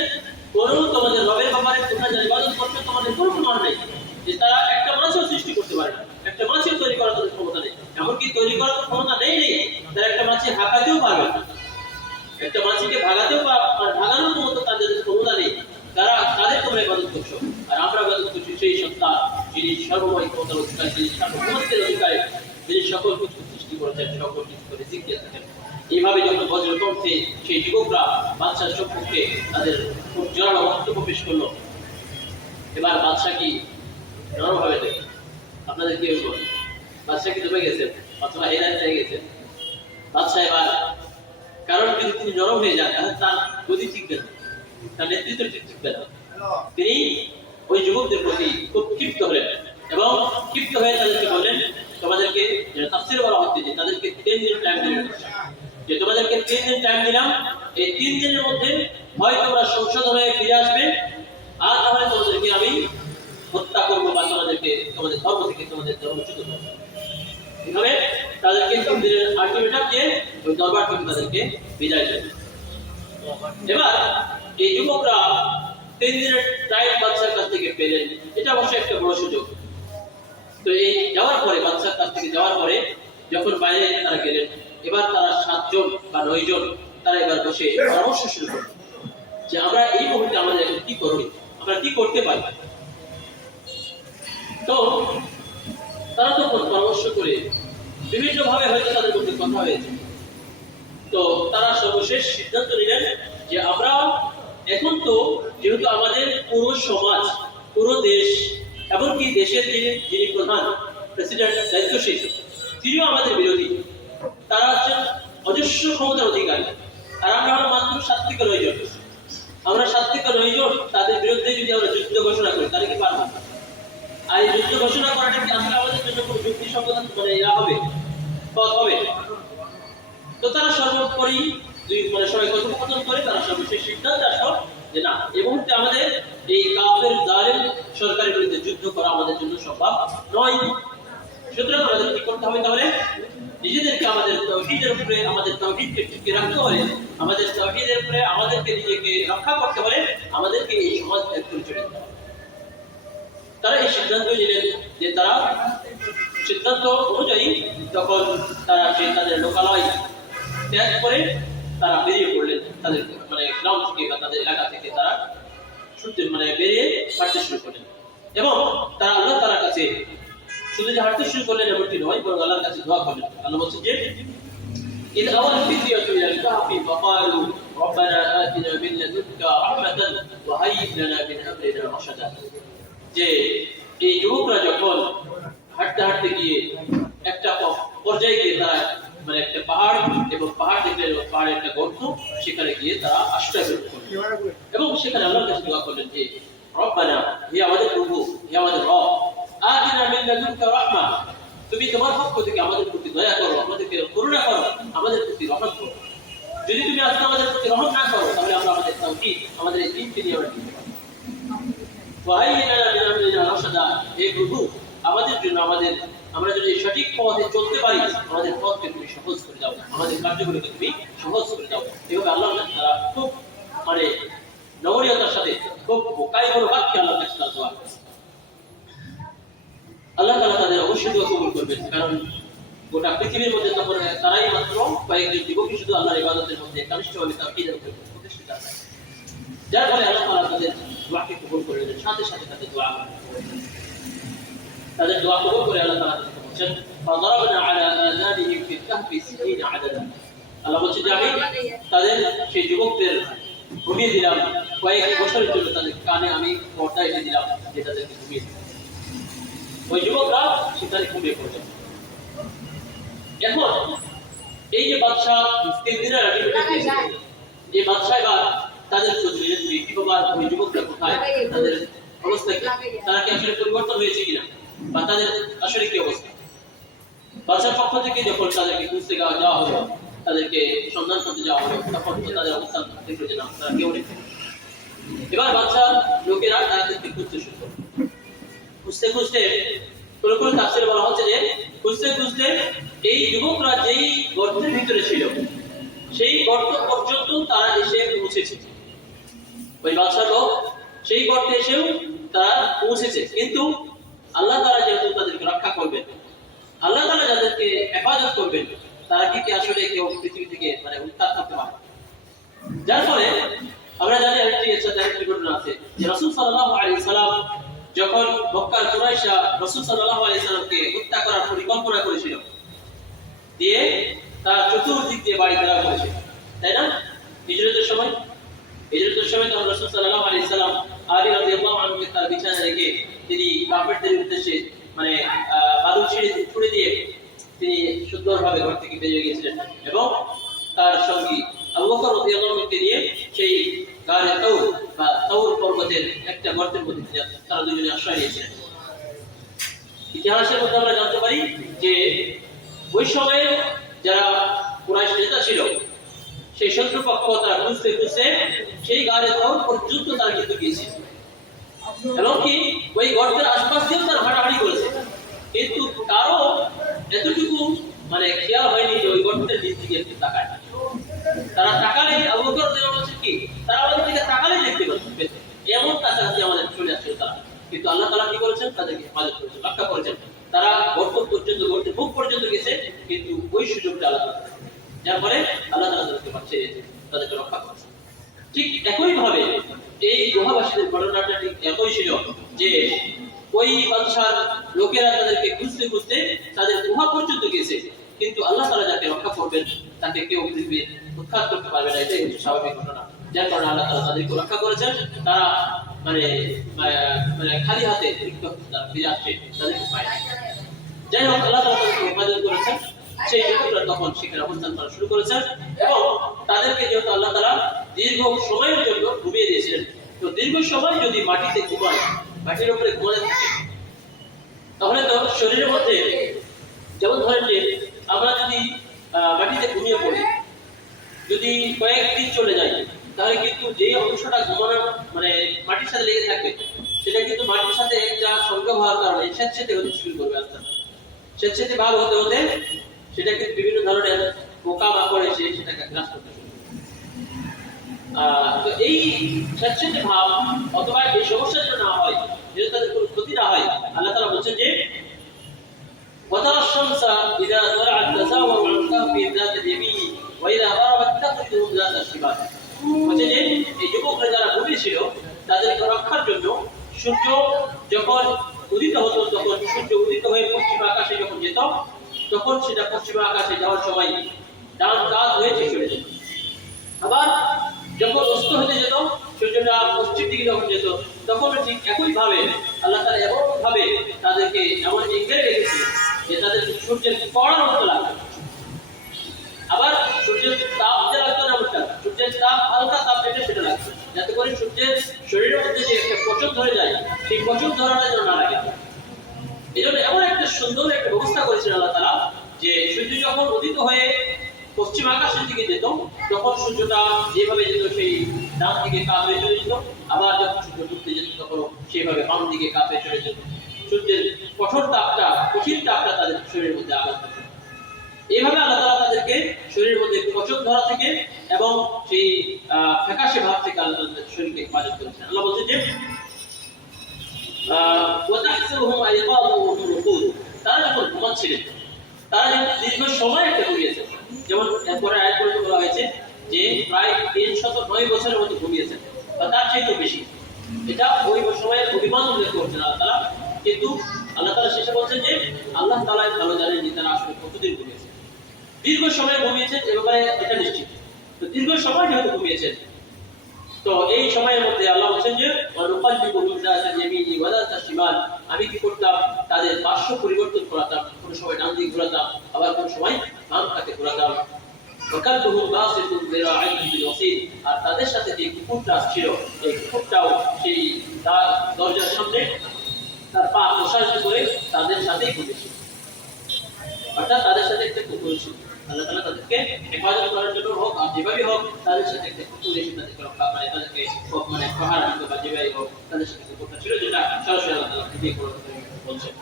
কোনো, তোমাদের রবের ব্যাপারে তোমরা যারা ইবাদত করছো তোমাদের কোনো প্রমাণ নেই যে তারা একটা মানুষও সৃষ্টি করতে পারে না, একটা মানুষও তৈরি করার তাদের ক্ষমতা নেই। এমনকি তৈরি করার ক্ষমতা নেই, তারা একটা মাছি হাঁকাতেও পারবে না, একটা মাছিকে ভাগাতেও ভাগানোর মতো তাদের ক্ষমতা নেই। তারা তাদের তোমরা ইবাদত করছো, আর আমরা ইবাদত করছি সেই সত্তা যিনি সর্বময় ক্ষমতার অধিকারী, যিনি সার্বভৌমত্বের অধিকারী, যিনি সকল কিছু সৃষ্টি করেছেন, সকল কিছু করে শিখিয়ে থাকেন। এইভাবে যখন বজ্রকণ্ঠে সেই যুবকরা বাদশার সম্পর্কে তাদের খুব জোরালো বক্তব্য পেশ করলো, এবার বাদশা কি নরমভাবে দেখে? আপনাদের কি হইব? বাদশা কি ডুবে গেছে অথবা হেদায়েত হয়ে গেছে? বাদশা এবার, কারণ যদি তিনি নরম হয়ে যান তাহলে তার গতি ঠিকবে না, তার নেতৃত্ব ঠিকবে না। তিনি ওই যুবকদের প্রতি খুব ক্ষিপ্ত হলেন এবং ক্ষিপ্ত হয়ে তাদেরকে বললেন, তোমাদেরকে তাফসীরে বলা হচ্ছে যে তাদেরকে 3 দিন টাইম দিলেন, যে তোমাদেরকে 3 দিন টাইম দিলাম, এই 3 দিনের মধ্যে হয় তোমরা সংশোধন হয়ে ফিরে আসবে, আর তাহলে তোমাদেরকে আমি হত্যা করবো বা তোমাদেরকে তোমাদের ধর্ম থেকে তোমাদের ধর্মচ্যুত করবো। এভাবে তাদেরকে 3 দিনের আলটিমেটাম দিয়ে ওই দরবার থেকে তাদেরকে বিদায় দেন। এবার এই যুবকরা 3 দিনের টাইম বাদশার কাছ থেকে পেলেন, এটা অবশ্যই একটা বড় সুযোগ। তো এই যাওয়ার পরে বাদশার কাছ থেকে যাওয়ার পরে যখন বাইরে তারা গেলেন, এবার তারা 7 জন বা 9 জন তারা এবার বসে পরামর্শ শুরু করলেন যে আমরা এই মুহূর্তে আমাদের এখন কি করব, আমরা কি করতে পারি। তো তারা তখন পরামর্শ করে বিভিন্ন ভাবে হয়তো তাদের মধ্যে কথা হয়েছে। তো তারা সর্বশেষ সিদ্ধান্ত নিলেন যে আমরা এখন তো যেহেতু আমাদের পুরো সমাজ, পুরো দেশ, এমনকি দেশের যিনি প্রধান প্রেসিডেন্ট দায়িত্বশীল তিনিও আমাদের বিরোধী, তারা হচ্ছেন অজস্র ক্ষমতার অধিকারী, আর আমরা হলো মাত্র 7 থেকে 9 জন। আমরা 7 থেকে 9 জন তাদের বিরুদ্ধে যদি আমরা যুদ্ধ ঘোষণা করি তাহলে কি পারবো? আর এই যুদ্ধ ঘোষণা করাটা কি আসলে আমাদের জন্য কোনো যুক্তিসঙ্গত মানে এরা হবে, পথ হবে? তো তারা সর্বোপরি সবাই কথোপকথন করে তারা সর্বশেষ সিদ্ধান্ত আসলো যে না, এই মুহূর্তে আমাদের এই কাফের জালেম সরকারের বিরুদ্ধে যুদ্ধ করা আমাদের জন্য সম্ভব নয়। সুতরাং আমাদের কি করতে হবে? তাহলে নিজেদেরকে আমাদের তাওহীদের উপরে, আমাদের তাওহীদকে টিকিয়ে রাখতে হলে, আমাদের তাওহীদের উপরে আমাদেরকে নিজেকে রক্ষা করতে হলে আমাদেরকে এই সমাজ ত্যাগ করে চলে যেতে হবে। তারা এই সিদ্ধান্ত নিলেন যে তারা সিদ্ধান্ত অনুযায়ী তখন তারা তাদের লোকালয় ত্যাগ করে তারা বেরিয়ে পড়লেন, তাদের মানে গ্রাম থেকে বা তাদের এলাকা থেকে তারা বেরিয়ে হাঁটতে শুরু করলেন। এবং তারা আল্লাহ তাআলার কাছে শুধু যে হাঁটতে শুরু করলেন এমনটি নয়, বরং আল্লাহর কাছে দোয়া করলেন। আল্লাহ বলছেন যে إذ أوى الفتية إلى الكهف فقالوا ربنا آتنا من لدنك رحمة وهيئ لنا من أمرنا رشدا। যে এই যুবকরা যখন হাঁটতে হাঁটতে গিয়ে একটা পর্যায়ে গিয়ে তারা মানে একটা পাহাড়, এবং পাহাড় দেখলে পাহাড়ের একটা গর্ত, সেখানে গিয়ে তারা আশ্রয় গ্রহণ করলেন এবং সেখানে আল্লাহর কাছে দোয়া করলেন যে রব্বানা, হে আমাদের প্রভু, হে আমাদের রব, আতিনা মিন লাদুনকা রাহমা, তুমি তোমার পক্ষ থেকে আমাদের প্রতি দয়া করো, আমাদেরকে করুণা করো, আমাদের প্রতি রহমত করো। যদি তুমি আজকে আমাদের প্রতি রহমত না করো তাহলে আমরা আমাদের তাওহীদ, আমাদের এই দ্বীনকে নিয়ে আমরা দিতে পারবো। ওয়াহাইয়্যিন লানা মিন আমরিনা রাশাদা, হে প্রভু আমাদের জন্য আমরা যদি সঠিক পথে চলতে পারি আমাদের পথকে তুমি সহজ করে দাও, আমাদের কার্যগুলোকে তুমি সহজ করে দাও। এভাবে আল্লাহ তাআলা খুব মানে নমনীয়তার সাথে খুব কায়মন বাক্যে আল্লাহর কাছে দোয়া করে। আল্লাহ তাআলা তাদের অবশ্যই দোয়া কবুল করবেন, কারণ গোটা পৃথিবীর মধ্যে তখন তারাই মাত্র কয়েকজন যুবকই শুধু আল্লাহর ইবাদতের মধ্যে একনিষ্ঠভাবে তাওহীদের উপর প্রতিষ্ঠিত আছে, যার ফলে আল্লাহ তাআলা তাদের দোয়াকে কবুল করে নেন, সাথে সাথে তাদের দোয়া কবুল করে নেন। তাদের দোয়া কবুল করে আল্লাহ তাআলা বলেন ফাদারাবনা আলা আযানিহিম ফিল কাহফি সিনিনা আদাদা। আল্লাহ বলেন যে আমি তাদের সেই যুবকদের ঘুমিয়ে দিলাম কয়েক বছরের জন্য, তাদের কানে আমি পর্দা এনে দিলাম যে তাদেরকে ঘুমিয়ে দিলাম। ওই যুবকরা সেখানে ঘুমিয়ে পড়লেন। এখন এই যে বাদশাহ 3 দিনের এই বাদশাহ এবার তাদের প্রতিনিধিত্ব কি বাবা ওই যুবকরা কোথায়, তাদের অবস্থা কি, তারা কি আসলে পরিবর্তন হয়েছে কিনা, বা তাদের আসলে কি অবস্থা। বাদশার পক্ষ থেকে যখন তাদেরকে খুঁজতে যাওয়া হলো, তাদেরকে সন্ধান করতে যাওয়া হলো, তখন তাদের অবস্থান দেখলো যে না, তারা কেউ নেই। এবার বাদশার লোকেরা তাদেরকে খুঁজতে শুরু করলো। খুঁজতে খুঁজতে কোনো কোনো তাফসীরে বলা হচ্ছে যে খুঁজতে খুঁজতে এই যুবকরা যেই গর্তের ভিতরে ছিল সেই গর্ত পর্যন্ত তারা এসে পৌঁছেছে। ওই বাদশার লোক সেই গর্তে এসেও তারা পৌঁছেছে, কিন্তু আল্লাহ তাআলা যেহেতু তাদেরকে রক্ষা করবেন, আল্লাহ তাআলা যাদেরকে হেফাজত করবেন, তারা কি আসলে কেউ পৃথিবী থেকে মানে উদ্ধার করতে পারে। যার ফলে আমরা জানি আরেকটি ঘটনা আছে যে রাসূল সাল্লাল্লাহু আলাইহি সাল্লাম যখন মক্কার কুরাইশরা রাসূল সাল্লাল্লাহু আলাইহি সাল্লামকে হত্যা করার পরিকল্পনা করেছিল, দিয়ে তার চতুর্দিক দিয়ে বাড়ি ঘেরাও করেছিল, তাই না? হিজরতের সময় তখন রাসূল সাল্লাল্লাহু আলাইহি সাল্লাম আলী রাদিয়াল্লাহু আনহুকে তার বিছানায় রেখে তিনি কাফেরদের উদ্দেশ্যে মানে বালু ছুড়ে দিয়ে তিনি সুন্দরভাবে ঘর থেকে বেরিয়ে গিয়েছিলেন এবং তার সঙ্গী আবু বকর রাদিয়াল্লাহু আনহুকে নিয়ে সেই গারে তাউর পর্বতের একটা গর্তের মধ্যে তারা দুজনে আশ্রয় নিয়েছিলেন। ইতিহাসের মধ্যে আমরা জানতে পারি যে ওই সময়ে যারা কুরাইশ নেতা ছিল সেই শত্রুপক্ষ তারা খুঁজতে খুঁজতে সেই গারে তাউর পর্যন্ত তারা কিন্তু গিয়েছিল, এবং কি ওই গর্তের আশপাশ দিয়েও তারা হাঁটাহাঁটি করেছে, কিন্তু কারো এতটুকু মানে খেয়াল হয়নি যে ওই গর্তের দিক থেকে একটু তাকায়। তারা তাকালে আবু বকর রাদিয়াল্লাহু আনহু কি তারা আমাদের দিকে তাকালে দেখতে পেত, এমন কাছাকাছি আমাদের চলে আসছিল তারা, কিন্তু আল্লাহ তাআলা কি করেছেন, তাদেরকে হেফাজত করেছেন, রক্ষা করেছেন। তারা গর্তের মুখ পর্যন্ত গেছে, কিন্তু ওই সুযোগটা আল্লাহ তাআলা, যার ফলে আল্লাহ তাআলা তাদেরকে বাঁচিয়ে তাদেরকে রক্ষা করেছেন। ঠিক একই ভাবে এই গুহাবাসীদের ঘটনাটা ঠিক একই ছিল যে ওই বাদশার লোকেরা তাদেরকে খুঁজতে খুঁজতে তাদের গুহা পর্যন্ত গেছে, কিন্তু আল্লাহ তাআলা যাকে রক্ষা করবেন তাকে কেউ পৃথিবীর উৎখাত করতে পারবে না, এটাই হচ্ছে স্বাভাবিক ঘটনা। যার কারণে আল্লাহ তাআলা তাদেরকে রক্ষা করেছেন। তারা মানে মানে খালি হাতে ফিরে আসছে, তাদেরকে পায়। যাই হোক, আল্লাহ তাআলা তাদেরকে হেফাজত করেছেন। সেই যুবকরা তখন সেখানে অবস্থান করা শুরু করেছেন এবং তাদেরকে যেহেতু আল্লাহ তাআলা দীর্ঘ সময়ের জন্য ঘুমিয়ে দিয়েছিলেন, তো দীর্ঘ সময় যদি মাটিতে ঘুমায়, মাটির উপরে ঘুমাতে থাকে, তাহলে তো শরীরের মধ্যে যেমন ধরেন যে আমরা যদি মাটিতে ঘুমিয়ে পড়ি, যদি কয়েকদিন চলে যায়, তাহলে কিন্তু যে অংশটা ঘুমানোর মানে মাটির সাথে লেগে থাকবে, সেটা কিন্তু মাটির সাথে একটা সংযোগ হওয়ার কারণে স্যাঁতসেঁতে হতে শুরু করবে। আস্তে আস্তে স্যাঁতসেঁতে ভাব হতে হতে সেটা কিন্তু বিভিন্ন ধরনের পোকা মাকড় এসে সেটাকে গ্রাস করতে শুরু করবে। তো এই স্যাঁতসেঁতে ভাব অথবা এই সমস্যা যেন না হয়, যেন তাদের কোনো ক্ষতি না হয়, আল্লাহ তাআলা বলছেন যে وترى الشمس إذا طلعت تزاور عن كهفهم ذات اليمين وإذا غربت تقرضهم ذات الشمال। বলছে যে এই যুবকরা যারা ঘুমিয়েছিল তাদেরকে রক্ষার জন্য সূর্য যখন উদিত হতো, তখন সূর্য উদিত হয়ে পশ্চিম আকাশে যখন যেত, তখন সেটা পশ্চিম আকাশে যাওয়ার সময় ডান কাত হয়ে চলে যেত। আবার যখন অস্ত হতে যেত, সূর্যটা পশ্চিম দিকে যখন যেত, তখন ঠিক একই ভাবে আল্লাহ তাআলা এমন ভাবে তাদেরকে এমন এঙ্গেলে রেখেছিল যে তাদের সূর্যের কড়ার মতো লাগতো। আবার সূর্যের তাপ যে লাগতো না, সূর্যের তাপ হালকা তাপ যেটা সেটা লাগতো, যাতে করে সূর্যের শরীরের মধ্যে যে একটা পচন ধরে যায়, সেই পচন ধরাটা যেন না লাগে। এই জন্য এমন একটা সুন্দর একটা ব্যবস্থা করেছেন আল্লাহ তাআলা যে সূর্য যখন উদিত হয়ে পশ্চিম আকাশের দিকে যেত, তখন সূর্যটা যেভাবে যেত সেই ডান দিকে কাত হয়ে চলে যেত, আবার যখন সূর্য ডুবতে যেত তখন সেভাবে বাম দিকে কাত হয়ে চলে যেত। সূর্যের কঠিন তাপটা তাদের শরীরের মধ্যে আঘাত করত। এইভাবে আল্লাহ তাআলা তাদেরকে শরীরের মধ্যে পচন ধরা থেকে এবং সেই ফ্যাকাশে ভাব থেকে আল্লাহ তাদের শরীরকে হেফাজত করেছেন। আল্লাহ বলছেন যে ওয়াতাহসিবুহুম আইকাযা ওয়া হুম রুকুদ, তারা যখন ঘুমাচ্ছিলেন, তারা যখন দীর্ঘ সময় একটা ঘুমিয়েছেন, যেমন এরপরে আয়াতগুলোতে বলা হয়েছে যে প্রায় 309 বছরের মতো ঘুমিয়েছেন বা তার চেয়ে বেশি। এটা ওই সময়ের অভিমান উল্লেখ করছেন আল্লাহ তাআলা, কিন্তু আল্লাহ তাআলা শেষ এসে বলছেন যে আল্লাহ তাআলা ভালো জানেন যে তারা আসলে কতদিন ঘুমিয়েছে। দীর্ঘ সময় ঘুমিয়েছেন এ ব্যাপারে এটা নিশ্চিত। তো দীর্ঘ সময় যেহেতু ঘুমিয়েছেন, তো এই সময়ের মধ্যে আল্লাহ বলছেন যে আমি কি করতাম, তাদের পার্শ্ব পরিবর্তন করাতাম, কোনো সময় ডান দিকে ঘোরাতাম, আবার কোনো সময় বাম কাতে ঘোরাতাম। আর তাদের সাথে যে কুকুরটা ছিল, এই কুকুরটাও সেই দরজার সামনে তার পা প্রসারিত করে তাদের সাথেই ঘুরেছিল, অর্থাৎ তাদের সাথে একটা কুকুর ছিল। আল্লাহ তাআলা তাদেরকে হেফাজত করার জন্য হোক আর যেভাবে হোক তাদের সাথে একটা কুকুর এসে তাদেরকে রক্ষা করে, তাদেরকে পাহারা দিতে বা যেভাবে হোক তাদের সাথে কুকুরটা ছিল, যেটা সরাসরি আল্লাহ তাআলা দিয়ে বলছেন।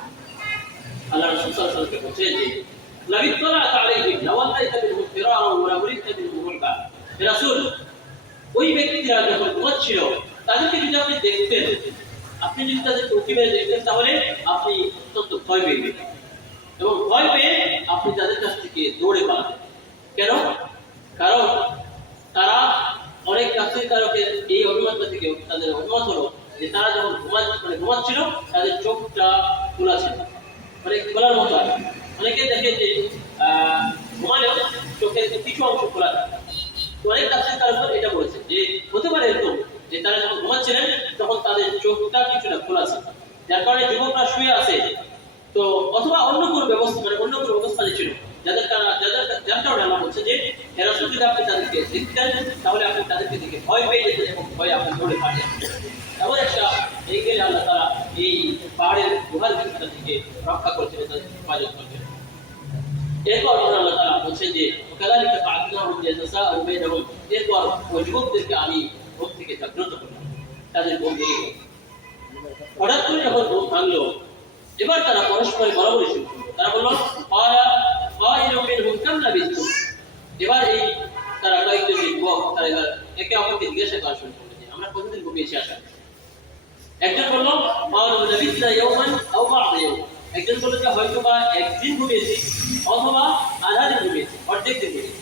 আল্লাহ রাসূল সাল্লাল্লাহু আলাইহি ওয়াসাল্লাম বলছেন যে লাবিত তালাত আলাইহিম লাওয়াল্লাইতা বিহিম ফিরাআন ওয়া লাউরিতা বিহিম মুলকা। হে রাসূল, ওই ব্যক্তিরা যখন ঘুমাচ্ছিল তাদেরকে যদি আপনি দেখতেন, আপনি যদি তাদেরকে উঁকি মেরে দেখতেন, তাহলে আপনি অত্যন্ত ভয় পেতেন এবং ভয় পেয়ে আপনি তাদের কাছ থেকে দৌড়ে পালাতেন। কেন? কারণ তারা অনেক তাফসীর কারকের এই অভিমত থেকে তাদের অভিমত হলো যে তারা যখন ঘুমাচ্ছিল তাদের চোখটা খোলা ছিল, মানে খোলার মতো আছে। অনেকে দেখে যে ঘুমালেও চোখের কিছু অংশ খোলা থাকে। অনেক তাফসীর কারক এটা বলেছে যে হতে পারে এরকম যে তারা যখন ঘুমাচ্ছিলেন তখন তাদের চোখটা কিছুটা খোলা ছিল, যার কারণে যুবকরা শুয়ে আছে, তো অথবা অন্য কোনো ব্যবস্থা, মানে অন্য কোনো ব্যবস্থা ছিল যার কারণে আল্লাহ বলছে যে হে রাসূল, যদি আপনি তাদেরকে দেখতেন তাহলে আপনি তাদেরকে দেখে ভয় পেয়ে যেতেন এবং ভয় আপনি দৌড়ে পারতেন। এমন একটা এই গেলে আল্লাহ তাআলা এই পাহাড়ের গুহার ভিতর থেকে রক্ষা করছেন, তাদের হেফাজত করছেন। এরপর আল্লাহ তাআলা বলছেন যে কাযালিকা ফাআলনাহুম লিয়াতাসাআলু বাইনাহুম, এরপর ওই যুবকদেরকে আমি ঘুম থেকে জাগ্রত করলাম, তাদের ঘুম ভেঙে গেল। হঠাৎ করে যখন ঘুম ভাঙলো, এবার তারা পরস্পরে বলাবলি শুরু করলো। তারা বলল এবার এই তারা কয়েকজন যুবক তারা এবার একে অপরকে জিজ্ঞাসা করা শুরু করলো যে আমরা কতদিন ঘুমিয়েছি আসলে। একজন বলল একজন বলল যে হয়তো বা একদিন ঘুমিয়েছি অথবা আধা দিন ঘুমিয়েছি, অর্ধেক দিন ঘুমিয়েছি।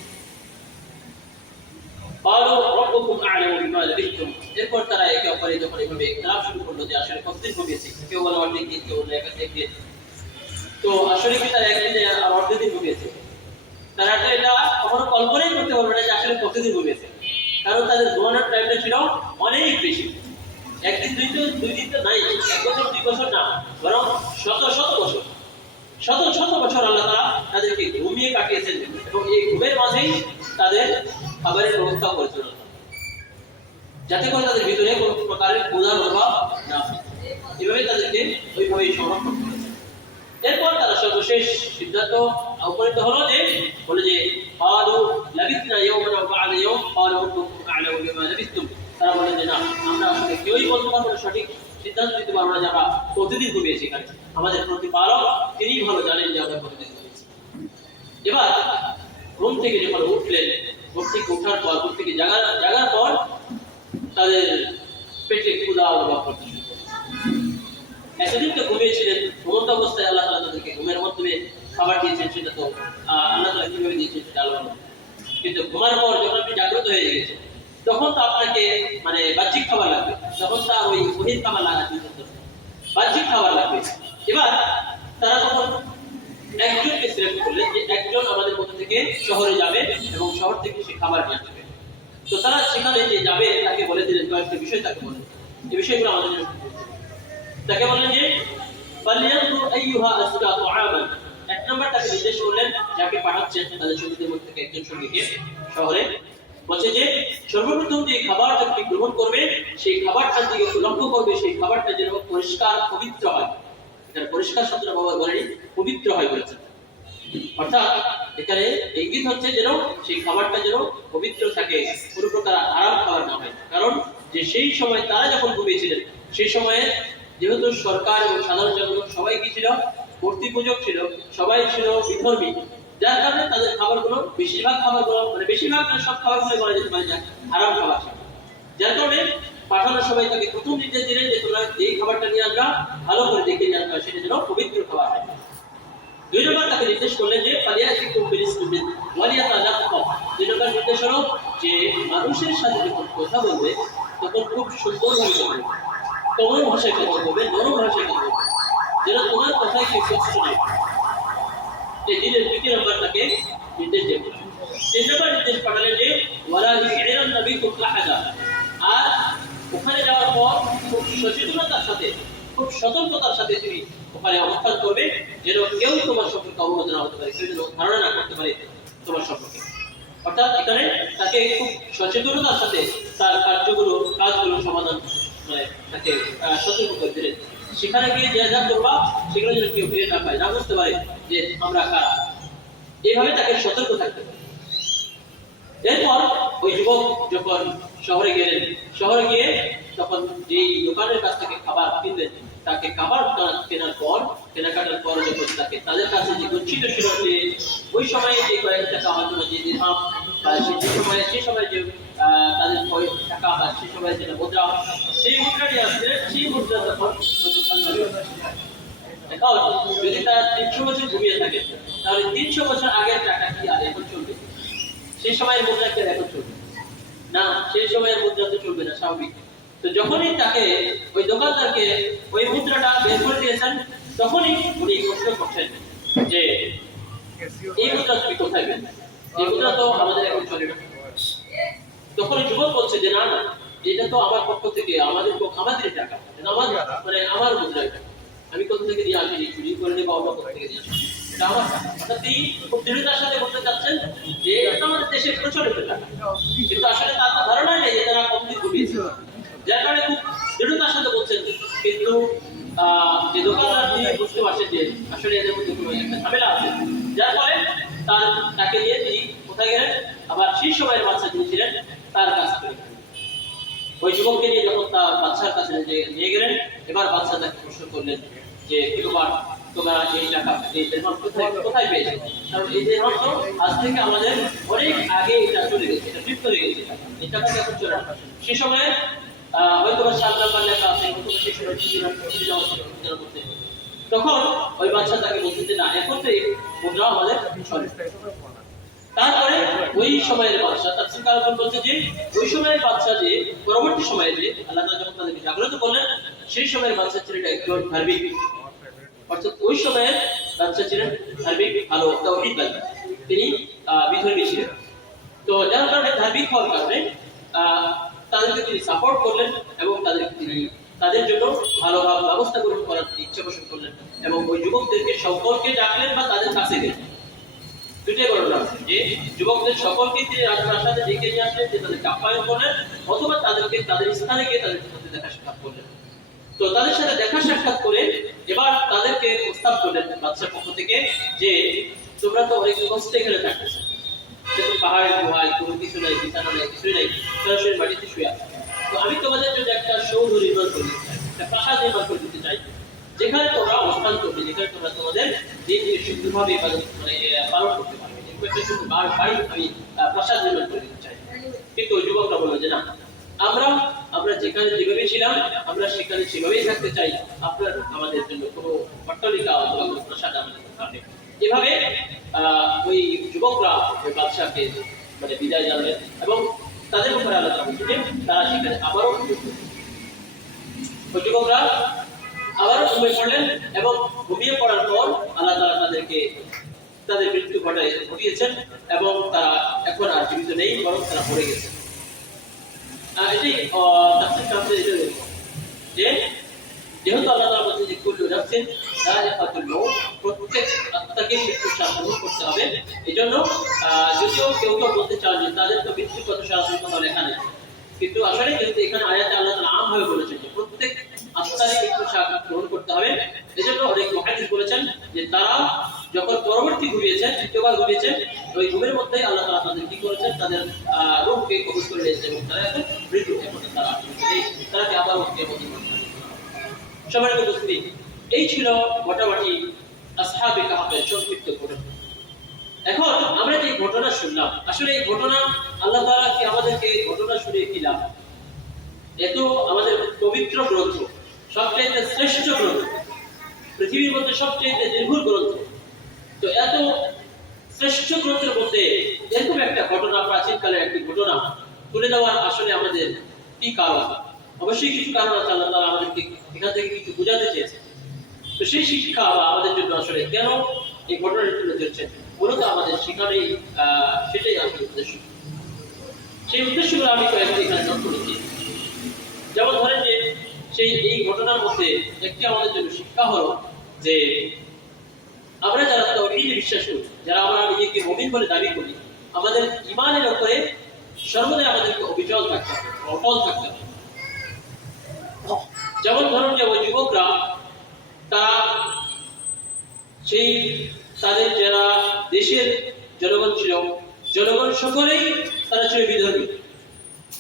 এরপর তারা একে অপরের যখন এভাবে খেলাপ শুরু করলো যে আসলে কতদিন ঘুমিয়েছি, কেউ বলে অর্ধেক দিন, কেউ বলে এক দিন। তো আসলে কি তারা একদিনে আর অর্ধেক দিন ঘুমিয়েছে? তারা তো এটা কখনো কল্পনাই করতে পারবে না যে আসলে কতদিন ঘুমিয়েছে, কারণ তাদের ঘুমানোর টাইমটা ছিল অনেক বেশি। একদিন দুই দিন তো নাই, 1 বছর 2 বছর না, বরং শত শত বছর আল্লাহ তাআলা তাদেরকে ঘুমিয়ে কাটিয়েছেন এবং এই ঘুমের মাঝেই তাদের খাবারের ব্যবস্থা করেছেন, যাতে করে তাদের ভিতরে কোনো প্রকারের ক্ষুধার অভাব না হয়। এভাবে তাদেরকে ওইভাবেই সংরক্ষণ করেছে। এরপর তারা সর্বশেষ সিদ্ধান্ত উপনীত হলো যে বলে যে তারা বলে যে না, আমরা আসলে কেউই বলতে পারবো না, সঠিক সিদ্ধান্ত দিতে পারবো না যে আমরা প্রতিদিন ঘুমিয়েছি। এখানে আমাদের প্রতিপালক তিনি ভালো জানেন যে আমরা প্রতিদিন ঘুমিয়েছি। এবার ঘুম থেকে যখন উঠলেন, ঘুম থেকে ওঠার পর, ঘুম থেকে জাগার পর তাদের পেটে ক্ষুধা অনুভব করতে শুরু করল। এতদিন তো ঘুমিয়েছিলেন, ঘুমন্ত অবস্থায় আল্লাহ তাআলা তাদেরকে ঘুমের মাধ্যমে খাবার দিয়েছেন, সেটা তো আল্লাহ তাআলা কিভাবে দিয়েছেন সেটা আল্লাহ। কিন্তু ঘুমার পর যখন আপনি জাগ্রত হয়ে গেছেন তখন তো আপনাকে মানে বাহ্যিক খাবার লাগবে, তখন তার ওই বহির খাবার লাগাতে বাহ্যিক খাবার লাগবে। এবার তারা তখন একজনকে সিলেক্ট করলেন যে একজন আমাদের মধ্যে থেকে শহরে যাবে এবং শহর থেকে সে খাবার নিয়ে আসবে। তো তারা সেখানে যে যাবে তাকে বলে দিলেন কয়েকটা বিষয়, তাকে বলেন এই বিষয়গুলো আমাদের জন্য। তাকে বললেন যে এক নম্বর তাকে নির্দেশ করলেন, যাকে পাঠাচ্ছেন তাদের সঙ্গীদের মধ্যে থেকে একজন সঙ্গীকে শহরে, বলছে যে সর্বপ্রথম যে খাবারটা তুমি গ্রহণ করবে সেই খাবারটার দিকে লক্ষ্য করবে, সেই খাবারটা যেন পরিষ্কার পবিত্র হয়। এখানে পরিষ্কার শব্দটা বাবা বলেনি, পবিত্র হয় বলেছেন। অর্থাৎ এখানে ইঙ্গিত হচ্ছে যেন সেই খাবারটা যেন পবিত্র থাকে, কোনো প্রকার আরাম খাবার না হয়। কারণ যে সেই সময় তারা যখন ঘুমিয়েছিলেন সেই সময়ে যেহেতু সরকার এবং সাধারণ জনগণ সবাই কি ছিল, মূর্তি পূজক ছিল, সবাই ছিল বিধর্মী, যার কারণে তাদের খাবারগুলো বেশিরভাগ খাবারগুলো মানে বেশিরভাগ সব খাবারগুলো বলা যেতে পারে হারাম খাবার ছিল। যার কারণে পাঠানোর সময় তাকে প্রথম নির্দেশ দিলেন যে তোমরা এই খাবারটা নিয়ে আসবা, ভালো করে দেখে নিয়ে আসবা, সেটা যেন পবিত্র খাবার হয়। 2 নম্বর তাকে নির্দেশ করলেন যে দুই নম্বর নির্দেশ হলো যে মানুষের সাথে যখন কথা বলবে তখন খুব সুন্দরভাবে কথা বলবে, কোমল ভাষায় কথা বলবে, নরম ভাষায় কথা বলবে। যেন তোমার কথায় কেউ কষ্ট নেই। এই দিনের দ্বিতীয় নম্বর তাকে নির্দেশ দেব। 3 নম্বর নির্দেশ পাঠালেন যে ওয়ালা ইশিরান নবীকুম আহাদা। আর ওখানে যাওয়ার পর খুব সচেতনতার সাথে, খুব সতর্কতার সাথে তুমি ওখানে অবস্থান করবে, যেন কেউ তোমার সম্পর্কে অবগত না হতে পারে, কেউ যেন ধারণা না করতে পারে তোমার সম্পর্কে। অর্থাৎ এখানে তাকে খুব সচেতনতার সাথে তার কাজগুলো সমাধান, মানে তাকে সতর্ক করে দিলেন। সেখানে গিয়ে যা করবা সেগুলো যেন কেউ ফিরে না পায়, না বুঝতে পারে যে আমরা কারা। এইভাবে তাকে সতর্ক থাকতে হবে। এরপর ওই যুবক যখন শহরে গেলেন, শহরে গিয়ে তখন যে দোকানের কাছ থেকে খাবার কিনলেন, তাকে খাবার কেনাকাটার পর যখন তাকে তাদের কাছে যে গচ্ছিত ছিল যে ওই সময়ে যে কয়েক টাকা হয়তো যে দিরহাম বা সেই সময় যে তাদের টাকা বা সেই সময় যেটা মুদ্রা, সেই মুদ্রা নিয়ে আসছিলেন, সেই মুদ্রা তখন দেখাও যদি তারা 300 বছর ঘুমিয়ে থাকে, তাহলে 300 বছর আগের টাকা কি আর এখন চলবে? সেই সময়ের মুদ্রা কি এখন চলবে না? সেই সময়ের মুদ্রা তো চলবে না, স্বাভাবিক। তো যখনই তাকে ওই দোকানদারকে ওই মুদ্রাটা বের করে দিয়েছেন, তখনই উনি প্রশ্ন করছেন যে এই মুদ্রা তুমি কোথায় পেলে? এই মুদ্রা তো আমাদের এখন চলে না। তখন যুবক বলছে যে না না, এটা তো আমার পক্ষ থেকে আমাদের টাকা, মানে আমার মুদ্রা, আমি কোথা থেকে দিয়ে আসিনি, চুরি করে নেবো অন্য কোথা থেকে দিয়ে আসি, এটা আমার টাকা। অর্থাৎ তিনি খুব দৃঢ়তার সাথে বলতে চাচ্ছেন যে এটা আমাদের দেশের প্রচলিত টাকা, কিন্তু আসলে তার ধারণা নেই যে তারা কতদিন ঘুমিয়েছে, যার কারণে খুব দৃঢ়তার সাথে বলছেন। কিন্তু যে দোকানদার তিনি বুঝতে পারছেন যে আসলে এদের মধ্যে কোনো একটা ঝামেলা আছে, যার ফলে তাকে দিয়ে তিনি কোথায় গেলেন, আবার সেই সময়ের বাচ্চা যিনি ছিলেন তার কাছ থেকে ওই যুবককে নিয়ে যখন তার বাচ্চার কাছে নিয়ে গেলেন, এবার বাচ্চা তাকে প্রশ্ন করলেন যে তোমরা এই টাকা এই দেড়হাম কোথায় পেয়েছো? কারণ এই দেড়হাম তো আজ থেকে আমাদের অনেক আগে এটা চলে গেছে, এটা লিপ্ত হয়ে গেছে, এই টাকা এখন চলে না। সে সময় হয়তো সালমান লেখা আছে, সেই সময় তখন ওই বাচ্চা তাকে বলছে যে না, এখন তো এই মুদ্রা আমাদের চলে। তারপরে ওই সময়ের বাদশা তাফসীর কারণ বলছে যে ওই সময়ের বাদশা যে পরবর্তী সময়ে যে আল্লাহ তাআলা যখন তাদেরকে জাগ্রত করলেন, সেই সময়ের বাদশা ছিলেন একজন ধার্মিক, অর্থাৎ ওই সময়ের বাদশা ছিলেন ধার্মিক, ভালো তাওহীদবাদী, তিনি বিধর্মী ছিলেন। তো যার কারণে ধার্মিক হওয়ার কারণে তাদেরকে তিনি সাপোর্ট করলেন এবং তাদের জন্য ভালোভাবে ব্যবস্থা গ্রহণ করার ইচ্ছা পোষণ করলেন এবং ওই যুবকদেরকে সকলকে ডাকলেন বা তাদের কাছে গেলেন। দুইটাই ঘটনা আছে যে যুবকদের সকলকে তিনি রাজপ্রাসাদে ডেকে নিয়ে আসলেন, যে তাদেরকে আপ্যায়ন করলেন, অথবা তাদেরকে তাদের স্থানে গিয়ে তাদের সাথে দেখা সাক্ষাৎ করলেন। তো তাদের সাথে দেখা সাক্ষাৎ করে এবার তাদেরকে প্রস্তাব করলেন বাদশার পক্ষ থেকে যে তোমরা তো অনেক কষ্টে এখানে থাকতেছো, কিন্তু পাহাড়ের গুহায় কোনো কিছু নাই, বিছানা নাই, কিছুই নাই, সরাসরি মাটিতে শুয়ে আছো। তো আমি তোমাদের জন্য একটা সৌধ নির্মাণ করে দিতে চাই, একটা প্রাসাদ নির্মাণ করে দিতে চাই, যেখানে তোমরা অবস্থান করবে, যেখানে তোমরা তোমাদের দিনকে সুন্দরভাবে পালন করতে পারবে। একটা সুন্দর বাড়ি আমি প্রাসাদ নির্মাণ করে দিতে চাই। কিন্তু যুবকরা বললো যে না, আমরা যেখানে যেভাবে ছিলাম আমরা সেখানে সেভাবেই থাকতে চাই, আপনার আমাদের জন্য কোনো অট্টালিকা অথবা কোনো প্রাসাদ আমাদের থাকবে। এভাবে ওই যুবকরা ওই বাদশাকে বিদায় জানালেন এবং তাদের উপরে আলোচনা করছে যে তারা সেখানে আবারও ওই যুবকরা আবারও ঘুমিয়ে পড়লেন এবং ঘুমিয়ে পড়ার পর আল্লাহ তাআলা তাদের মৃত্যু ঘটিয়েছেন এবং তারা এখন আর জীবিত নেই, বরং তারা মরে গেছে। এটি তাফসীর কারণে এটা যে যেহেতু আল্লাহ তাআলা বলেছেন যে কুল্লু নাফসিন যায়িকাতুল মউত, প্রত্যেক আত্মাকে মৃত্যুর স্বাদ গ্রহণ করতে হবে। এজন্য যদিও কেউ বলতে চান যে তাদের তো মৃত্যুর কথা সরাসরি কথা লেখা নেই, কিন্তু আসলে যেহেতু এখানে আয়াতে আল্লাহ তাআলা আমভাবে বলেছেন যে প্রত্যেক আত্মারই মৃত্যুর স্বাদ গ্রহণ করতে হবে, এজন্য অনেক মুহাদ্দিস বলেছেন যে তারা যখন পরবর্তী ঘুমিয়েছেন, দ্বিতীয়বার ঘুমিয়েছেন, ওই ঘুমের মধ্যেই আল্লাহ তাআলা তাদের কি করেছেন, তাদের রূহকে কবজ করে নিয়েছেন এবং তারা এখন মৃত্যু এখন তারা আবার কিয়ামতের মাঠে। সম্মানিত উপস্থিতি, এই ছিল মোটামুটি আসহাবে কাহফের সংক্ষিপ্ত ঘটনা। এখন আমরা যে ঘটনা শুনলাম, আসলে এই ঘটনা আল্লাহ তাআলা কি আমাদেরকে ঘটনা শুনিয়ে কি লাভ? এত আমাদের পবিত্র গ্রন্থ, সবচেয়ে শ্রেষ্ঠ গ্রন্থ, পৃথিবীর মধ্যে সবচেয়ে নির্ভুল গ্রন্থ, তো এত শ্রেষ্ঠ গ্রন্থের মধ্যে এরকম একটা ঘটনা, প্রাচীনকালের একটি ঘটনা তুলে দেওয়ার আসলে আমাদের কি কারণ? অবশ্যই কিছু কারণ আছে, আল্লাহ তাআলা আমাদেরকে এখান থেকে কিছু বোঝাতে চেয়েছে। তো সেই শিক্ষা আমাদের জন্য আসলে কেন এই ঘটনাটি তুলে ধরছেন, মূলত আমাদের শিক্ষারই সেটাই আসলে উদ্দেশ্য। সেই উদ্দেশ্যগুলো আমি কয়েকটি এখানে নোট করেছি। যেমন ধরেন যে এই ঘটনার মধ্যে একটি আমাদের জন্য শিক্ষা হলো যে আমরা যারা তাওহীদে বিশ্বাস করি, যারা আমরা নিজেকে মুমিন বলে দাবি করি, আমাদের ঈমানের উপরে সর্বদাই আমাদেরকে অবিচল থাকতে হবে, অটল থাকতে হবে। যেমন ধরুন যে ওই যুবকরা তারা সেই তাদের যারা দেশের জনগণ ছিল, জনগণ সকলেই তারা ছিল বিধর্মী,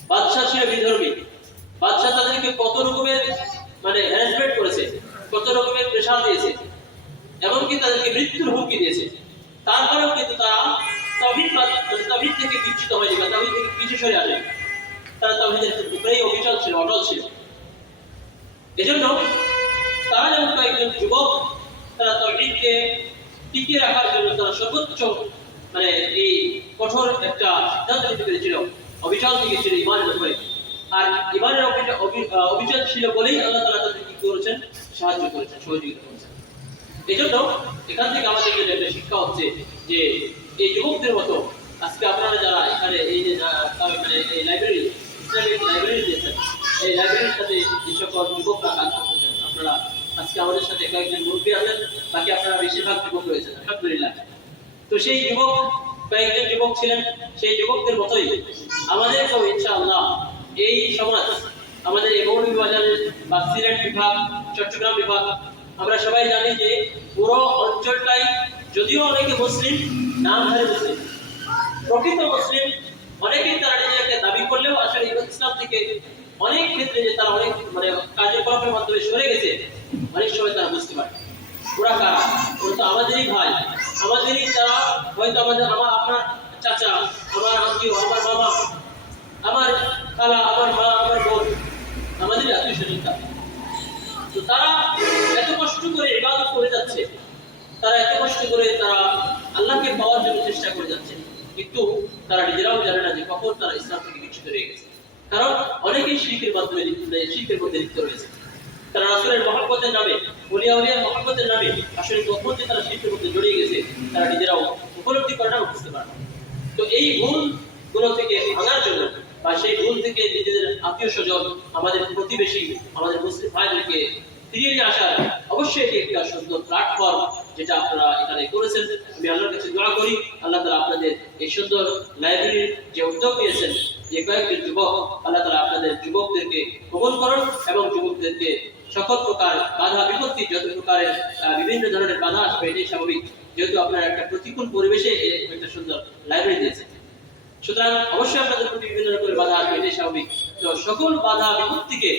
বাদশাহ ছিল বিধর্মী, বাদশাহ তাদেরকে কত রকমের হ্যারাসমেন্ট করেছে, কত রকমের প্রেশার দিয়েছে, এমনকি তাদেরকে মৃত্যুর হুমকি দিয়েছে। তারপরেও কিন্তু তারা তাওহীদ থেকে বিচ্যুত হয়নি বা তাওহীদ থেকে পিছু সরে আসেনি। তারা তাওহীদের উপরেই অবিচল ছিল, অটল ছিল। এজন্য তারা যেমন কয়েকজন যুবক তারা তাওহীদকে টিকিয়ে রাখার জন্য তারা সর্বোচ্চ এই কঠোর একটা সিদ্ধান্ত নিতে পেরেছিল, অবিচল থেকে ছিল ঈমানের উপরে। আর ঈমানের অবিচল ছিল বলেই আল্লাহ তাআলা তাদেরকে কি করেছেন, সাহায্য করেছেন, সহযোগিতা করেছেন। এজন্য এখান থেকে আমাদের জন্য একটা শিক্ষা হচ্ছে যে এই যুবকদের মতো আজকে আপনারা যারা এখানে এই যে এই লাইব্রেরি, ইসলামিক লাইব্রেরি দিয়েছেন, এই লাইব্রেরির সাথে যে সকল যুবকরা কাজ করতেছেন, আপনারা আজকে আমাদের সাথে কয়েকজন মুরব্বী আছেন, বাকি আপনারা বেশিরভাগ যুবক রয়েছেন আলহামদুলিল্লাহ। তো সেই যুবক কয়েকজন যুবক ছিলেন, সেই যুবকদের মতোই আমাদেরকেও ইনশাআল্লাহ এই সমাজ, আমাদের এই মৌলভীবাজারের বা সিলেট বিভাগ, চট্টগ্রাম বিভাগ, আমরা সবাই জানি যে পুরো অঞ্চলটাই যদিও অনেকে মুসলিম, নামধারী মুসলিম, প্রকৃত মুসলিম অনেকেই তারা নিজেকে দাবি করলেও আসলে ইসলাম থেকে অনেক ক্ষেত্রে যে তারা অনেক কার্যকলাপের মাধ্যমে সরে গেছে, অনেক সময় তারা বুঝতে পারে ওরা কারা, ওরা তো আমাদেরই ভাই, আমাদেরই তারা, হয়তো আপনার চাচা, আমার আত্মীয়, আমার মামা, আমার খালা, আমার মা, আমার বোন, আমাদের আত্মীয় স্বজন। তো তারা এত কষ্ট করে ইবাদত করে যাচ্ছে, তারা এত কষ্ট করে তারা আল্লাহকে পাওয়ার জন্য চেষ্টা করে যাচ্ছে, কিন্তু তারা নিজেরাও জানে না যে কখন তারা ইসলাম থেকে বিচ্যুত হয়ে গেছে। কারণ অনেকেই শিরকের মাধ্যমে শিরকের মধ্যে লিপ্ত রয়েছে। তারা রাসূলের মহব্বতের নামে, ওলিয়াউলিয়ার মহব্বতের নামে আসলে কখন যে তারা শিরকের মধ্যে জড়িয়ে গেছে তারা নিজেরাও উপলব্ধি করে না, বুঝতে পারে না। তো এই ভুলগুলো থেকে ভাঙার জন্য বা সেই ভুল থেকে নিজেদের আত্মীয় স্বজন, আমাদের প্রতিবেশী, আমাদের মুসলিম ভাইদেরকে ফিরিয়ে নিয়ে আসার অবশ্যই এটি একটা সুন্দর প্ল্যাটফর্ম যেটা আপনারা এখানে করেছেন। আমি আল্লাহর কাছে দোয়া করি আল্লাহ তাআলা আপনাদের এই সুন্দর লাইব্রেরির যে উদ্যোগ নিয়েছেন, যে কয়েকজন যুবক, আল্লাহ তাআলা আপনাদের যুবকদেরকে কবুল করুন এবং যুবকদেরকে সকল প্রকার বাধা বিপত্তি, যত প্রকারের বিভিন্ন ধরনের বাধা আসবে এটাই স্বাভাবিক, যেহেতু আপনারা একটা প্রতিকূল পরিবেশে একটা সুন্দর লাইব্রেরি দিয়েছেন। সুতরাং অবশ্যই আপনাদের প্রতি বিভিন্ন রকমের বাধা আসবে, এটাই স্বাভাবিক। তো সকল বাধা বিপত্তিকে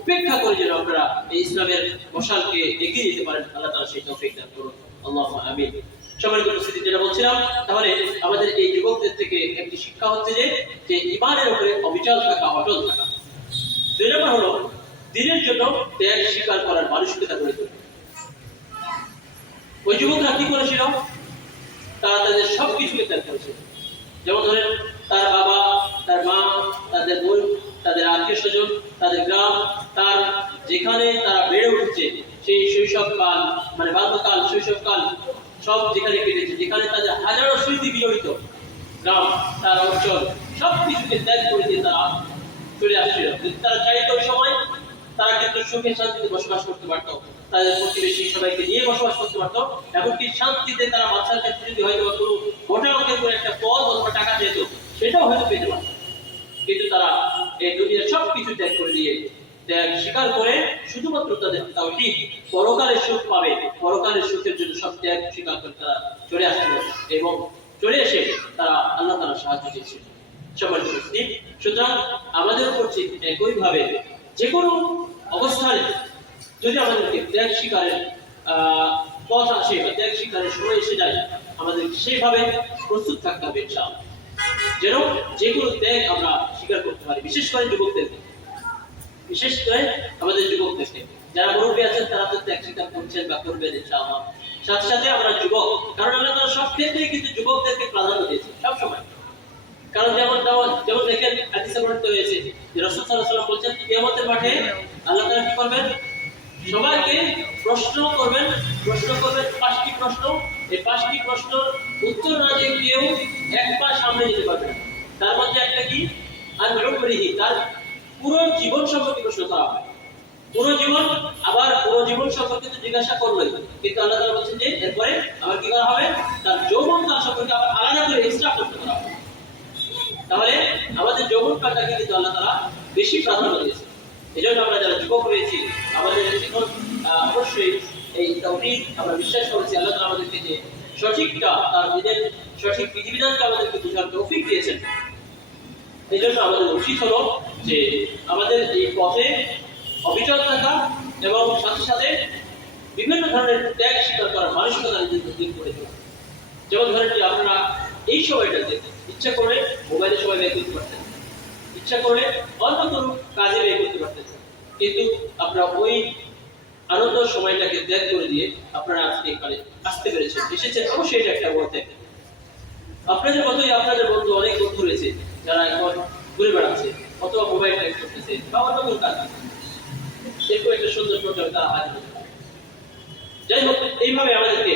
উপেক্ষা করে যেন আপনারা এই ইসলামের মশালকে এগিয়ে দিতে পারেন, আল্লাহ তাআলা সেই তৌফিক দান করুন। আল্লাহুম্মা আমিন। সম্মানিত উপস্থিতি, যেটা বলছিলাম, তাহলে আমাদের এই যুবকদের থেকে একটি শিক্ষা হচ্ছে যে ঈমানের উপরে অবিচল থাকা, অটল থাকা। দুই নম্বর হলো দ্বীনের জন্য ত্যাগ স্বীকার করার মানসিকতা গড়ে তোলা। ওই যুবকরা কি করেছিল? তারা তাদের সবকিছুকে ত্যাগ করেছিল। যেমন ধরেন তার বাবা, তার মা, তাদের বোন, তাদের আত্মীয় স্বজন, তাদের গ্রাম, তার যেখানে তারা বেড়ে উঠেছে সেই শৈশবকাল, বাল্যকাল, শৈশবকাল সব যেখানে কেটেছে, যেখানে তাদের হাজারো স্মৃতি বিজড়িত গ্রাম, তার অঞ্চল, সবকিছুকে ত্যাগ করে দিয়ে তারা চলে আসছিল। তারা চাইতো ওই সময় তারা কিন্তু সুখে শান্তিতে বসবাস করতে পারতো, তাদের প্রতিবেশী সবাইকে নিয়ে বসবাস করতে পারতো, এমনকি শান্তিতে তারা বাচ্চার ক্ষেত্রে যদি হয়তো কোনো মোটা অঙ্কের করে একটা পদ অথবা টাকা চেত, সেটাও হয়তো পেতে পারত। কিন্তু তারা এই দুনিয়ার সবকিছু ত্যাগ করে দিয়ে, ত্যাগ স্বীকার করে শুধুমাত্র তাদের তাওহীদ, পরকালের সুখ পাবে, পরকালের সুখের জন্য সব ত্যাগ স্বীকার করে তারা চলে আসছিল এবং চলে এসে তারা আল্লাহ তাআলার সাহায্য চেয়েছিল। সম্মানিত মুসলিম, সুতরাং আমাদের উপর ঠিক একইভাবে যে কোনো অবস্থানে যদি আমাদেরকে ত্যাগ স্বীকারের পথ আসে বা ত্যাগ স্বীকারের সময় এসে যায়, আমাদের সেভাবে প্রস্তুত থাকতে হবে ইনশাআল্লাহ, যেন যে কোনো ত্যাগ আমরা স্বীকার করতে পারি। বিশেষ করে যুবকদেরকে, বিশেষ করে আমাদের যুবকদেরকে, যারা মুরব্বী আছেন তারা তো ত্যাগ স্বীকার করছেন বা করবেন ইনশাআল্লাহ। সাথে সাথে আমরা যুবক, কারণ আল্লাহ তাআলা সব ক্ষেত্রেই কিন্তু যুবকদেরকে প্রাধান্য দিয়েছে সব সময়। কারণ যেমন দেখেন হাদিসে বর্ণিত হয়েছে যে রাসূল সাল্লাল্লাহু আলাইহি ওয়াসাল্লাম বলেছেন কিয়ামতের মাঠে আল্লাহ তাআলা কি করবেন? সবাইকে প্রশ্ন করবেন 5টি প্রশ্ন। এই 5টি প্রশ্নের উত্তর না দিয়ে কেউ এক পা সামনে যেতে পারবে না। তার মধ্যে একটা কি, আর উমরিহি, তার পুরো জীবন সম্পর্কে প্রশ্ন করা হয়। পুরো জীবন, আবার পুরো জীবন সম্পর্কে তো জিজ্ঞাসা করলোই, কিন্তু আল্লাহ তাআলা বলছেন যে এরপরে আবার কি করা হবে, তার যৌবনকাল সম্পর্কে আবার আলাদা করে এক্সট্রা প্রশ্ন করা হবে। তাহলে আমাদের যৌবনকালটাকে কিন্তু আল্লাহ তাআলা বেশি প্রাধান্য দিয়েছে। এজন্য আমরা যারা যুবক রয়েছি, আমাদের এখন অবশ্যই এই তাওহীদ আমরা বিশ্বাস করেছি, আল্লাহ তাআলা আমাদেরকে যে সঠিকটা, তার দিনের সঠিক বিধিবিধানকে আমাদেরকে বোঝার তৌফিক দিয়েছেন। এই জন্য আমাদের উচিত হলো যে আমাদের এই পথে অবিচল থাকা এবং সাথে সাথে বিভিন্ন ধরনের ত্যাগ স্বীকার করার মানসিকতা নিজেদের দিন করে দেওয়া। যেমন ধরেন যে আপনারা এই সময়টাতে ইচ্ছা করে মোবাইলে সময় ব্যয় করতে পারতেন, ইচ্ছা করে অন্য কোনো কাজে ব্যয় করতে পারতেন, কিন্তু আপনারা ওই আনন্দ সময়টাকে ত্যাগ করে দিয়ে আপনারা আজকে এখানে আসতে পেরেছেন, এসেছেন। অবশ্যই এটা একটা বড় ত্যাগ। আপনাদের মতোই আপনাদের বন্ধু, অনেক বন্ধু রয়েছে যারা এখন ঘুরে বেড়াচ্ছে অথবা মোবাইল টাইপ করতেছে বা অন্য কোনো কাজ করতেছে, সেরকম একটা সুন্দর প্রোগ্রাম তারা হাজির হতে পারে। যাই হোক, এইভাবে আমাদেরকে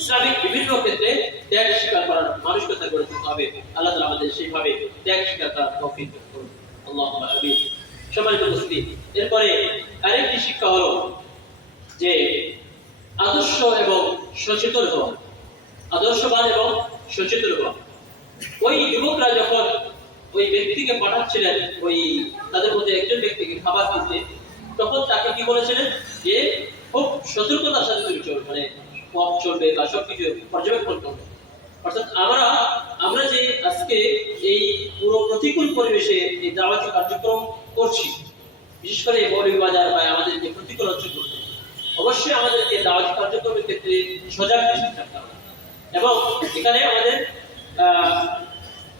ইসলামিক বিভিন্ন ক্ষেত্রে ত্যাগ স্বীকার করার মানসিকতা গড়ে তুলতে হবে। আল্লাহ তাআলা আমাদের সেইভাবে ত্যাগ স্বীকার করার তৌফিক দান করুন। আল্লাহুম্মা আমিন। সম্মানিত উপস্থিতি, এরপরে আরেকটি শিক্ষা হলো যে আদর্শ এবং সচেতন হওয়া, আদর্শবান এবং সচেতন হওয়া। ওই যুবকরা যখন ওই ব্যক্তিকে পাঠাচ্ছিলেন, ওই তাদের মধ্যে একজন ব্যক্তিকে খাবার দিতে, তখন তাকে কি বলেছিলেন যে খুব সতর্কতার সাথে তুমি চলবে, মানে পথ চলবে বা সবকিছু পর্যবেক্ষণ করবে। অর্থাৎ আমরা যে আজকে এই পুরো প্রতিকূল পরিবেশে এই দাওয়াতি কার্যক্রম করছি, বিশেষ করে মৌলভীবাজার বা আমাদের যে প্রতিকূল অঞ্চলগুলোতে, অবশ্যই আমাদেরকে দাওয়াতি কার্যক্রমের ক্ষেত্রে সজাগ দৃষ্টি থাকতে হবে এবং এখানে আমাদের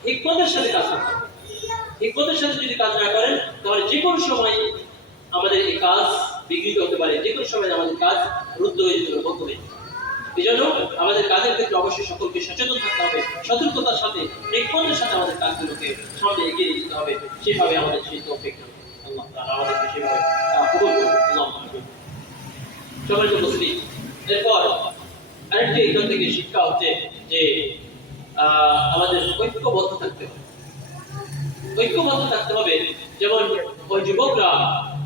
হিকমতের সাথে কাজ করতে হবে। হিকমতের সাথে যদি কাজ না করেন, তাহলে যে কোনো সময় আমাদের এই কাজ বিঘ্নিত হতে পারে, যে কোনো সময় আমাদের কাজ রুদ্ধ হয়ে যেতে পারে, বন্ধ হয়ে যেতে পারে। এই জন্য আমাদের কাজের ক্ষেত্রে অবশ্যই সকলকে সচেতন থাকতে হবে, সতর্কতার সাথে হিকমতের সাথে আমাদের কাজগুলোকে সামনে এগিয়ে নিতে হবে। সেভাবে আমাদের সেই তৌফিক আল্লাহ তাআলা আমাদেরকে সেভাবে কবুল করুন। আল্লাহুম্মা আমিন। সম্মানিত উপস্থিতি, এরপর আরেকটি এখান থেকে শিক্ষা হচ্ছে যে আমাদের ঐক্যবদ্ধ থাকতে হবে। ঐক্যবদ্ধ থাকতে হবে। যেমন ওই যুবকরা,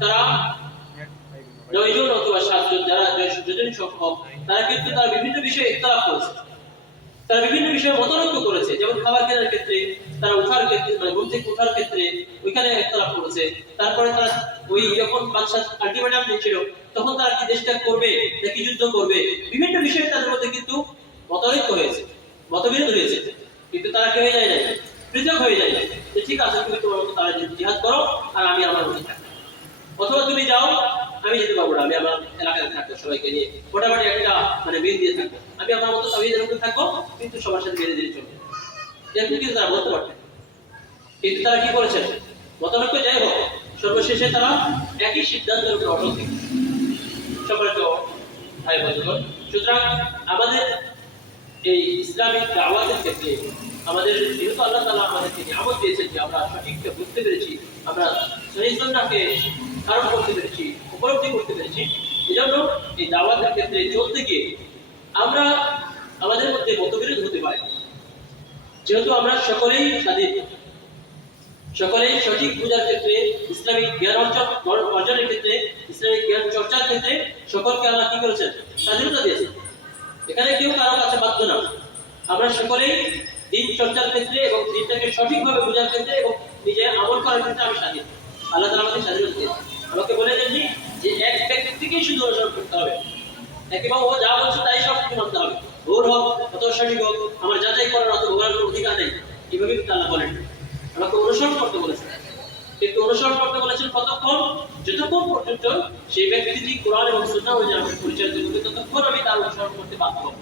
তারা 9 জন অথবা 7 জন, যারা যতজন সংখ্যক, তারা কিন্তু তারা বিভিন্ন বিষয়ে ইখতিলাফ করেছে, তারা বিভিন্ন বিষয়ে মতানৈক্য করেছে। যেমন খাবার কেনার ক্ষেত্রে, তারা উঠার ক্ষেত্রে, মানে ঘুম থেকে উঠার ক্ষেত্রে ওইখানে ইখতিলাফ করেছে। তারপরে তারা ওই যখন বাদশা আলটিমেটাম দিয়েছিল, তখন তারা কি দেশত্যাগ করবে নাকি যুদ্ধ করবে, বিভিন্ন বিষয়ে তাদের মধ্যে কিন্তু মতানৈক্য হয়েছে, মতবিরোধ হয়েছে। কিন্তু তারা কি হয়ে যায় না, পৃথক হয়ে যায় না, যে ঠিক আছে তুমি তোমার মতো তারা জিহাদ করো আর আমি আমার মতো থাকি, অথবা তুমি যাও আমি যেতে পারবো না, আমি আমার এলাকায় থাকবো, সবাইকে নিয়ে মোটামুটি একটা মানে মিল দিয়ে থাকবো, আমি আমার মতো তাওহীদের উপরে থাকবো, কিন্তু সবার সাথে মিলে দিয়ে চলবে, এরকম কিন্তু তারা বলতে পারতেন। কিন্তু তারা কি করেছেন, মতানৈক্য যাই হোক, সর্বশেষে তারা একই সিদ্ধান্তের উপর অটল থেকে সম্মানিত ভাই বন্ধুগণ। সুতরাং আমাদের এই ইসলামিক দাওয়াতের ক্ষেত্রে আমাদের যেহেতু আল্লাহ তাআলা আমাদেরকে নিয়ামত দিয়েছেন যে আমরা সঠিকটা বুঝতে পেরেছি, আমরা সহিহ সুন্নাহকে ধারণ করতে পেরেছি, উপলব্ধি করতে পেরেছি, এজন্য এই দাওয়াতের ক্ষেত্রে চলতে গিয়ে আমরা আমাদের মধ্যে মতবিরোধ হতে পারে। যেহেতু আমরা সকলেই স্বাধীন, সকলেই সঠিক বোঝার ক্ষেত্রে, ইসলামিক জ্ঞান অর্জনের ক্ষেত্রে, ইসলামিক জ্ঞান চর্চার ক্ষেত্রে সকলকে আল্লাহ কি করেছেন, স্বাধীনতা দিয়েছেন। এখানে কেউ কারো কাছে বাধ্য না। আমরা সকলেই দিন চর্চার ক্ষেত্রে এবং দিনটাকে সঠিকভাবে বোঝার ক্ষেত্রে এবং নিজে আমল করার ক্ষেত্রে আমি স্বাধীন। আল্লাহ তাআলা আমাকে স্বাধীনতা দিয়েছেন। আমাকে বলে দেননি যে এক ব্যক্তিকেই শুধু অনুসরণ করতে হবে, একেবারে ও যা বলছে তাই সব কিছু মানতে হবে, ভুল হোক অথবা সঠিক হোক, আমার যাচাই করার অত ভোগার কোনো অধিকার নেই, এভাবে কিন্তু আল্লাহ বলেন। আমাকে অনুসরণ করতে বলেছেন, কিন্তু অনুসরণ করতে বলেছেন কতক্ষণ, যতক্ষণ পর্যন্ত সেই ব্যক্তিটি কোরআন এবং সুন্নাহ অনুযায়ী আমাকে পরিচালিত করবে, ততক্ষণ আমি তার অনুসরণ করতে বাধ্য হব।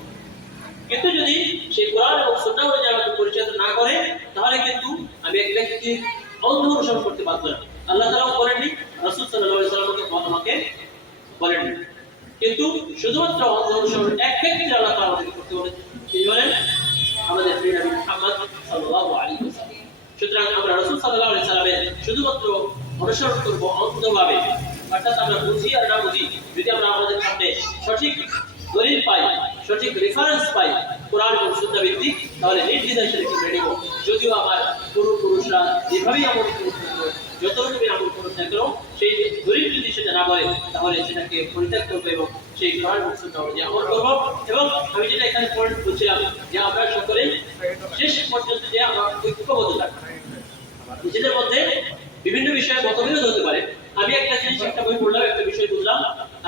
কিন্তু যদি সেই কোরআন এবং সুন্নাহ অনুযায়ী আমাকে পরিচালিত না করে, তাহলে কিন্তু আমি এক ব্যক্তির অন্ধ অনুসরণ করতে বাধ্য না। আল্লাহ তাআলাও বলেননি, রাসূল সাল্লাল্লাহু আলাইহি ওয়াসাল্লাম আমাকে বলেননি, কিন্তু শুধুমাত্র অন্ধ অনুসরণ এক ব্যক্তির আল্লাহ তাআলা আমাদেরকে করতে বলেছেন। তিনি বলেন আমাদের প্রিয় নবী মুহাম্মদ সাল্লাল্লাহু আলাইহি ওয়াসাল্লাম। সুতরাং আমরা রাসূল সাল্লাল্লাহু আলাইহি ওয়াসাল্লামের শুধুমাত্র অনুসরণ করব অন্ধভাবে, অর্থাৎ আমরা বুঝি আর না বুঝি, যদি আমরা আমাদের সামনে সঠিক দলিল পাই, সঠিক রেফারেন্স পাই কোরআন এবং সুন্নাহ ভিত্তিক, তাহলে নির্দ্বিধায় সেটাকে মেনে নেব। যদিও আমার পূর্বপুরুষরা যেভাবেই আমল করতেন, যত রকমের আমল করুন না কেন, সেই দলিল যদি সেটা না বলে তাহলে সেটাকে পরিত্যাগ করবো এবং সেই কোরআন এবং সুন্নাহ অনুযায়ী আমল করবো। এবং আমি যেটা এখানে পয়েন্ট বলছিলাম যে আমরা সকলেই শেষ পর্যন্ত যে আমরা ঐক্যবদ্ধ থাকবো। নিজেদের মধ্যে বিভিন্ন বিষয়ে মতবিরোধ হতে পারে। আমি একটা জিনিস একটা বই পড়লাম, একটা বিষয় বুঝলাম,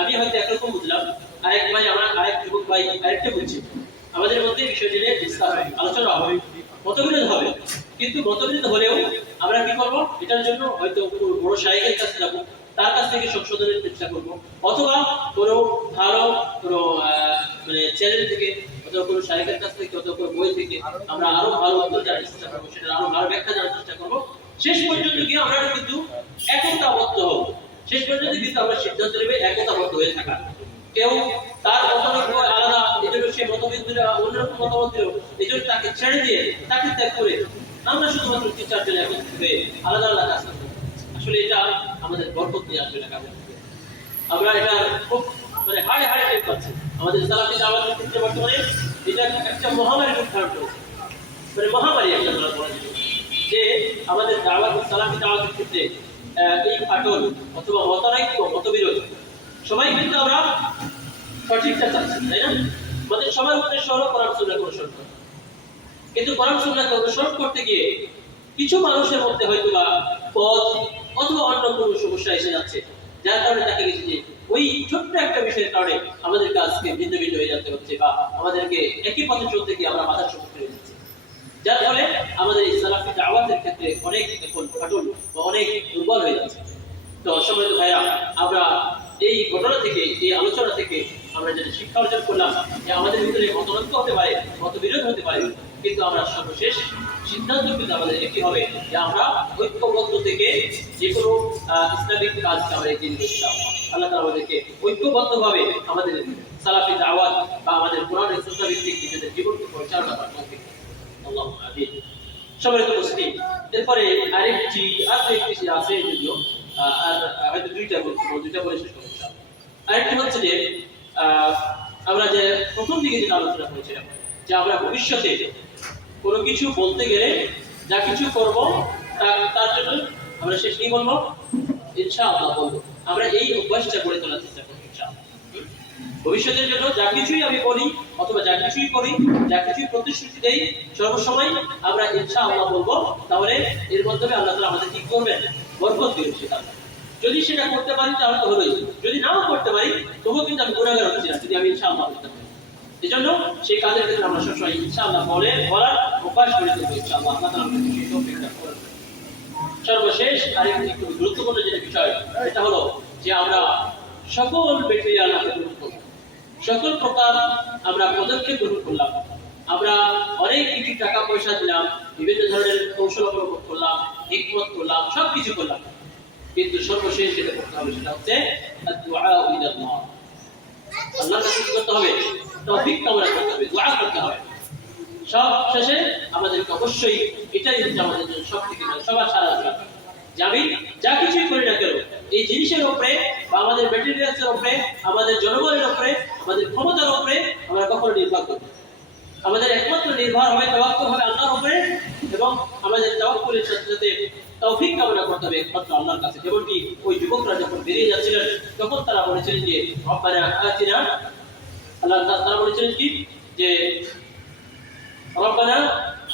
আমি হয়তো একরকম বুঝলাম, আরেক ভাই আমার আরেক যুবক ভাই আরেকটা বুঝছে। আমাদের মধ্যে বিষয়টি নিয়ে ডিসকাস হবে, আলোচনা হবে, মতবিরোধ হবে। কিন্তু মতবিরোধ হলেও আমরা কি করবো, এটার জন্য হয়তো বড় শায়েখের কাছে যাবো, তার কাছ থেকে সংশোধনের চেষ্টা করব, অথবা কোনো ভালো কোনো মানে চ্যানেল থেকে অথবা কোনো শায়েখের কাছ থেকে অথবা কোনো বই থেকে আমরা আরো ভালো উত্তর জানার চেষ্টা করবো, সেটা আরো ভালো ব্যাখ্যা জানার চেষ্টা করবো। শেষ পর্যন্ত গিয়ে আমরা কিন্তু একতাবদ্ধ হব। শেষ পর্যন্ত কিন্তু আমরা সিদ্ধান্ত নেবে একতাবদ্ধ হয়ে থাকা। কেউ তার মতামত আলাদা, এজন্য সে মতভেদ দিলে অন্যরকম মতামত দিল, এজন্য তাকে ছেড়ে দিয়ে তাকে ত্যাগ করে আমরা শুধুমাত্র 3-4 জন একত্রিত হয়ে আলাদা আলাদা কাজ করবো। আসলে এটা আমাদের বরকত নিয়ে আসবে না কাজে। আমরা এটা খুব মানে হাড়ে হাড়ে টের পাচ্ছি। আমাদের সালাফি দাওয়াতের ক্ষেত্রে বর্তমানে এটা একটা মহামারী রূপ ধারণ করেছে, মানে মহামারী একটা বলা যায় যে আমাদের দাওয়াত সালাফি দাওয়াতের ক্ষেত্রে এই ফাটল অথবা মতানৈক্য মতবিরোধ, সবাই কিন্তু আমরা সঠিকটা চাচ্ছি, তাই না? আমাদের সবার উদ্দেশ্য হলো কোরআন সুন্নাহকে অনুসরণ করা, কিন্তু কোরআন সুন্নাহকে অনুসরণ করতে গিয়ে কিছু মানুষের মধ্যে হয়তো বা পদ অথবা অন্য কোনো সমস্যা এসে যাচ্ছে, যার কারণে দেখা গেছে যে ওই ছোট্ট একটা বিষয়ের কারণে আমাদের কাজকে ভিন্ন ভিন্ন হয়ে যেতে হচ্ছে, বা আমাদেরকে একই পথে চলতে গিয়ে আমরা বাধার সম্মুখীন হয়ে যাচ্ছি, যার ফলে আমাদের এই সালাফি দাওয়াতের ক্ষেত্রে অনেক এখন ফাটল বা অনেক দুর্বল হয়ে যাচ্ছে। তো সম্মানিত ভাইরা, আমরা এই ঘটনা থেকে, এই আলোচনা থেকে আমরা যেটা শিক্ষা অর্জন করলাম যে আমাদের ভিতরে মতনৈক্য হতে পারে, মতবিরোধ হতে পারে, কিন্তু আমরা সর্বশেষ সিদ্ধান্ত কিন্তু আমাদের একটি হবে যে আমরা ঐক্যবদ্ধ থেকে যে কোনো ইসলামিক কাজকে আমরা এগিয়ে নিয়ে যেতে হবে। আল্লাহ তাআলা আমাদেরকে ঐক্যবদ্ধভাবে আমাদের সালাফি দাওয়াত বা আমাদের কোরআনের সুন্নাহ ভিত্তিক নিজেদের জীবনকে পরিচালনা করার তৌফিক দান। আল্লাহুম্মা আমিন। সম্মানিত মুসলিম, এরপরে আরেকটি আছে, যদিও আর হয়তো দুইটা বলে শেষ করব ইনশাআল্লাহ। আরেকটি হচ্ছে যে আমরা যে প্রথম দিকে যেটা আলোচনা করেছিলাম যে আমরা ভবিষ্যতে কোনো কিছু বলতে গেলে যা কিছু করব তার জন্য আমরা শেষ কি বলবো, ইনশাআল্লাহ বলবো। আমরা এই অভ্যাসটা গড়ে তোলার চেষ্টা করব ইনশাআল্লাহ। ভবিষ্যতের জন্য যা কিছুই আমি বলি অথবা যা কিছুই করি, যা কিছুই প্রতিশ্রুতি দেই, সর্বসময় আমরা ইনশাআল্লাহ বলবো। তাহলে এর মাধ্যমে আল্লাহ তাআলা আমাদের কি করবেন, বরকত দিবেন সেটা। যদি সেটা করতে পারি তাহলে তো হলোই, যদি নাও করতে পারি তবুও কিন্তু আমি গুনাহগার হচ্ছি না, যদি আমি ইনশাআল্লাহ করতে পারি। এজন্য সেই কাজের ক্ষেত্রে আমরা সবসময় ইনশাআল্লাহ বলার অভ্যাস করে তুলবো ইনশাআল্লাহ। আল্লাহ তাআলা আমাদের সেই তৌফিক দান করুন। সর্বশেষ আরেকটি খুব গুরুত্বপূর্ণ যে বিষয়, এটা হলো যে আমরা সকল ম্যাটেরিয়াল গ্রহণ করব, সকল প্রকার আমরা পদক্ষেপ গ্রহণ করলাম, আমরা অনেক কিছু টাকা পয়সা দিলাম, বিভিন্ন ধরনের কৌশল অবলম্বন করলাম, হিকমত করলাম, সবকিছু করলাম, কিন্তু সর্বশেষ যেটা করতে হবে সেটা হচ্ছে দুআ ইলাল্লাহ। আল্লাহর কাছে কি করতে হবে, তৌফিক কামনা করতে হবে, দোয়া করতে হবে। সব শেষে আমাদেরকে অবশ্যই এটাই হচ্ছে আমাদের জন্য সবথেকে সবার সারা দরকার যে আমি যা কিছুই করি না কেন এই জিনিসের উপরে বা আমাদের ম্যাটেরিয়ালসের উপরে, আমাদের জনগণের উপরে, আমাদের ক্ষমতার উপরে আমরা কখনো নির্ভর করি। আমাদের একমাত্র নির্ভর হবে, তাওয়াক্কুল হবে আল্লাহর উপরে, এবং আমাদের তাওয়াক্কুলের সাথে সাথে তৌফিক কামনা করতে হবে একমাত্র আল্লাহর কাছে। যেমনটি ওই যুবকরা যখন বেরিয়ে যাচ্ছিলেন তখন তারা বলেছিলেন যে রব্বানা আতিনা, আল্লাহ তাআলা বলেছিলেন কি যে রব্বানা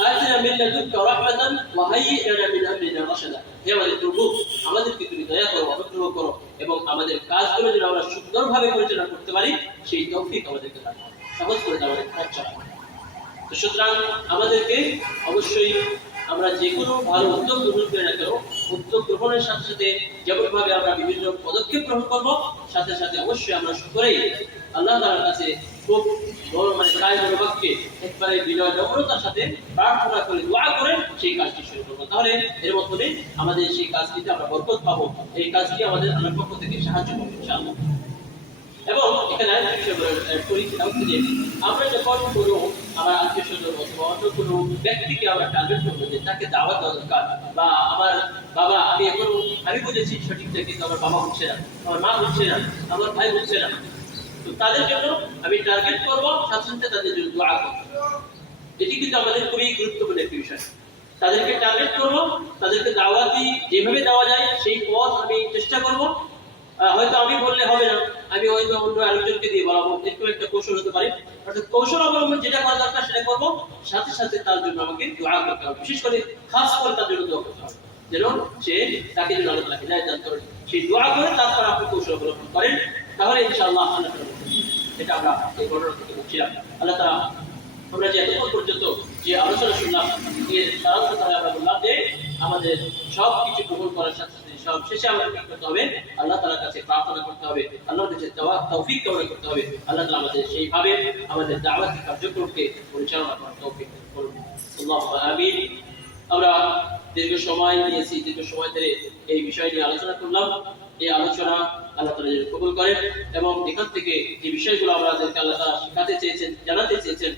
আতিনা মিন লাদুনকা রাহমাতান ওয়া হাইয়্ লানা মিন আমরিনা রাশাদা। হে আমাদের প্রভু, আমাদেরকে তুমি দয়া করো, অনুগ্রহ করো, এবং আমাদের কাজগুলো যেন আমরা সুন্দরভাবে পরিচালনা করতে পারি সেই তৌফিক আমাদেরকে দাও, সহজ করে দাও আমাদের পথ চলা। তো সুতরাং আমাদেরকে অবশ্যই আমরা যে কোনো ভালো উদ্যোগ গ্রহণ করে না কেন, উদ্যোগ গ্রহণের সাথে সাথে যেমনভাবে আমরা বিভিন্ন পদক্ষেপ গ্রহণ করবো, সাথে সাথে অবশ্যই আমরা সকলেই আল্লাহ তাআলার কাছে খুব প্রায় মনোবাক্যে একবারে বিনয় নম্রতার সাথে প্রার্থনা করে দোয়া করে সেই কাজটি শুরু করবো। তাহলে এর মাধ্যমে আমাদের সেই কাজটিতে আমরা বরকত পাবো, এই কাজটি আমাদের আল্লাহর পক্ষ থেকে সাহায্য করবে ইনশাআল্লাহ। এবং এখানে আরেকটা বিষয় করি, সেটা হচ্ছে যে আমরা যখন কোনো আমার আত্মীয় স্বজন অথবা অন্য কোনো ব্যক্তিকে আমরা টার্গেট করবো যে তাকে দাওয়াত দেওয়া দরকার, বা আমার বাবা, আমি এখনো আমি বুঝেছি সঠিকটা, কিন্তু আমার বাবা বুঝছে না, আমার মা বুঝছে না, আমার ভাই বুঝছে না। তো তাদের জন্য আমি টার্গেট করবো, সাথে সাথে তাদের জন্য দোয়া করবো। এটি কিন্তু আমাদের খুবই গুরুত্বপূর্ণ একটি বিষয়। তাদেরকে টার্গেট করবো, তাদেরকে দাওয়াতি যেভাবে দেওয়া যায় সেই পথ আমি চেষ্টা করবো। হয়তো আমি বললে হবে না, আমি হয়তো অন্য আরেকজনকে দিয়ে বলাবো, একটু একটা কৌশল হতে পারে। অর্থাৎ কৌশল অবলম্বন যেটা করা দরকার সেটা করবো, সাথে সাথে তার জন্য আমাকে দোয়া করতে হবে, বিশেষ করে খাস করে তার জন্য দোয়া করতে হবে, যেন সে তাকে যেন আল্লাহ তাআলা হিদায়াত দান করেন। সেই দোয়া করে তারপর আপনি কৌশল অবলম্বন করেন, তাহলে ইনশাআল্লাহ আল্লাহ তাআলা এটা আমরা এই ঘটনা থেকে বুঝছিলাম। আল্লাহ তাআলা আমরা যে এতক্ষণ পর্যন্ত যে আলোচনা শুনলাম, এর সারাংশ তাহলে আমরা বললাম যে আমাদের সব কিছু কবুল করার সাথে সাথে সব শেষে আমাদের কি করতে হবে? আল্লাহ তাআলার কাছে প্রার্থনা করতে হবে, আল্লাহর কাছে তৌফিক কামনা করতে হবে। আল্লাহ তাআলা আমাদের সেইভাবে আমাদের দাওয়াতি কার্যক্রমকে পরিচালনা করার তৌফিক দান করুন। আল্লাহুম্মা আমিন। আমরা দীর্ঘ সময় নিয়েছি, দীর্ঘ সময় ধরে এই বিষয় নিয়ে আলোচনা করলাম। এই আলোচনা আল্লাহ তাআলা যেন কবুল করেন, এবং এখান থেকে যে বিষয়গুলো আমাদেরকে আল্লাহ তাআলা শেখাতে চেয়েছেন, জানাতে চেয়েছেন,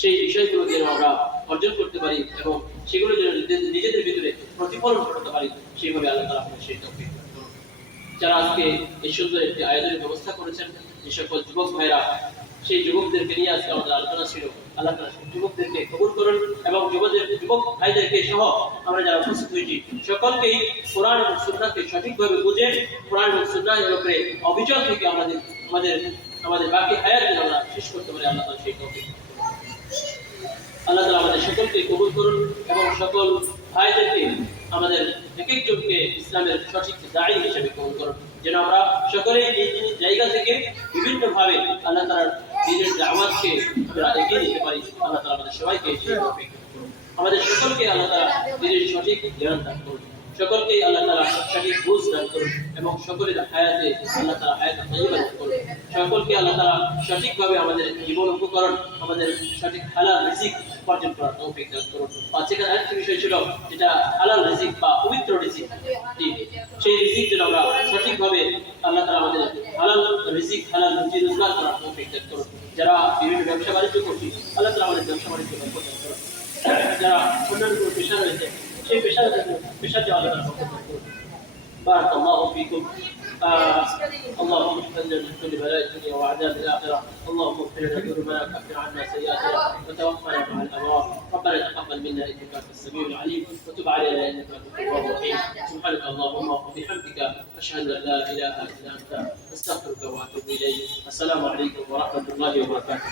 সেই বিষয়গুলো যেন আমরা অর্জন করতে পারি এবং সেগুলো যেন নিজেদের ভিতরে প্রতিফলন ঘটাতে পারি, সেইভাবে আল্লাহ তাআলা আমাদের সেই তৌফিক দান করুন। যারা আজকে এই সুন্দর একটি আয়োজনের ব্যবস্থা করেছেন, যে সকল যুবক ভাইরা, সেই যুবকদেরকে নিয়ে আজকে আমাদের আলোচনা ছিল, আল্লাহ তাআলা সেই যুবকদেরকে কবুল করুন, এবং যুবক ভাইদেরকে সহ আমরা যারা উপস্থিত হয়েছি সকলকেই কোরআন এবং সুন্নাহকে সঠিকভাবে বুঝে কোরআন এবং সুন্নাহের উপরে অবিচল থেকে আমাদের বাকি হায়াত যেন আমরা শেষ করতে পারি, আল্লাহ তাআলা সেই তৌফিক দান করুন। আল্লাহ তাআলা আমাদের সকলকে কবুল করুন, এবং সকল ভাইদেরকে, আমাদের এক একজনকে ইসলামের সঠিক দায়ী হিসেবে কবুল করুন, যেন আমরা সকলেই নিজ নিজ জায়গা থেকে বিভিন্নভাবে আল্লাহ তাআলার দ্বীনের দাওয়াতকে আমরা এগিয়ে নিতে পারি। আল্লাহ তাআলা আমাদের সবাইকে সেই তৌফিক দান করুন। আমাদের সকলকে আল্লাহ তাআলা দ্বীনের সঠিক জ্ঞান দান করুন, সকলকে আল্লাহ তাআলা সঠিক বুঝ দান করুন, এবং সকলের হায়াতে আল্লাহ তাআলা হায়াত তাইয়্যিবা দান করুন। সকলকে আল্লাহ তাআলা সঠিকভাবে আমাদের জীবন উপকরণ, আমাদের সঠিক হালাল রিজিক উপার্জন করার তৌফিক দান করুন। আজকের আরেকটি বিষয় ছিল যেটা হালাল রিজিক বা পবিত্র রিজিক। সেই রিজিক যেন আমরা সঠিকভাবে আল্লাহ তাআলা আমাদের হালাল রিজিক, হালাল রুজি রোজগার করার তৌফিক দান করুন। যারা বিভিন্ন ব্যবসা বাণিজ্য করছি, আল্লাহ তাআলা আমাদের ব্যবসা বাণিজ্য বরকত দান করুন। যারা অন্যান্য কোনো পেশা রয়েছে, সেই পেশাতে আল্লাহ তাআলা বরকত দান করুন। بارك الله فيكم. اللهم اغفر لنا من كل بلاء الدنيا وعذاب الاخره. اللهم اغفر لنا ذنوبنا وكفر عنا سيئاتنا وتوفنا مع الابرار. ربنا تقبل منا انك انت السميع العليم وتب علينا انك انت التواب الرحيم. سبحانك اللهم وبحمدك اشهد ان لا اله الا انت استغفرك واتوب اليك. السلام عليكم ورحمه الله وبركاته.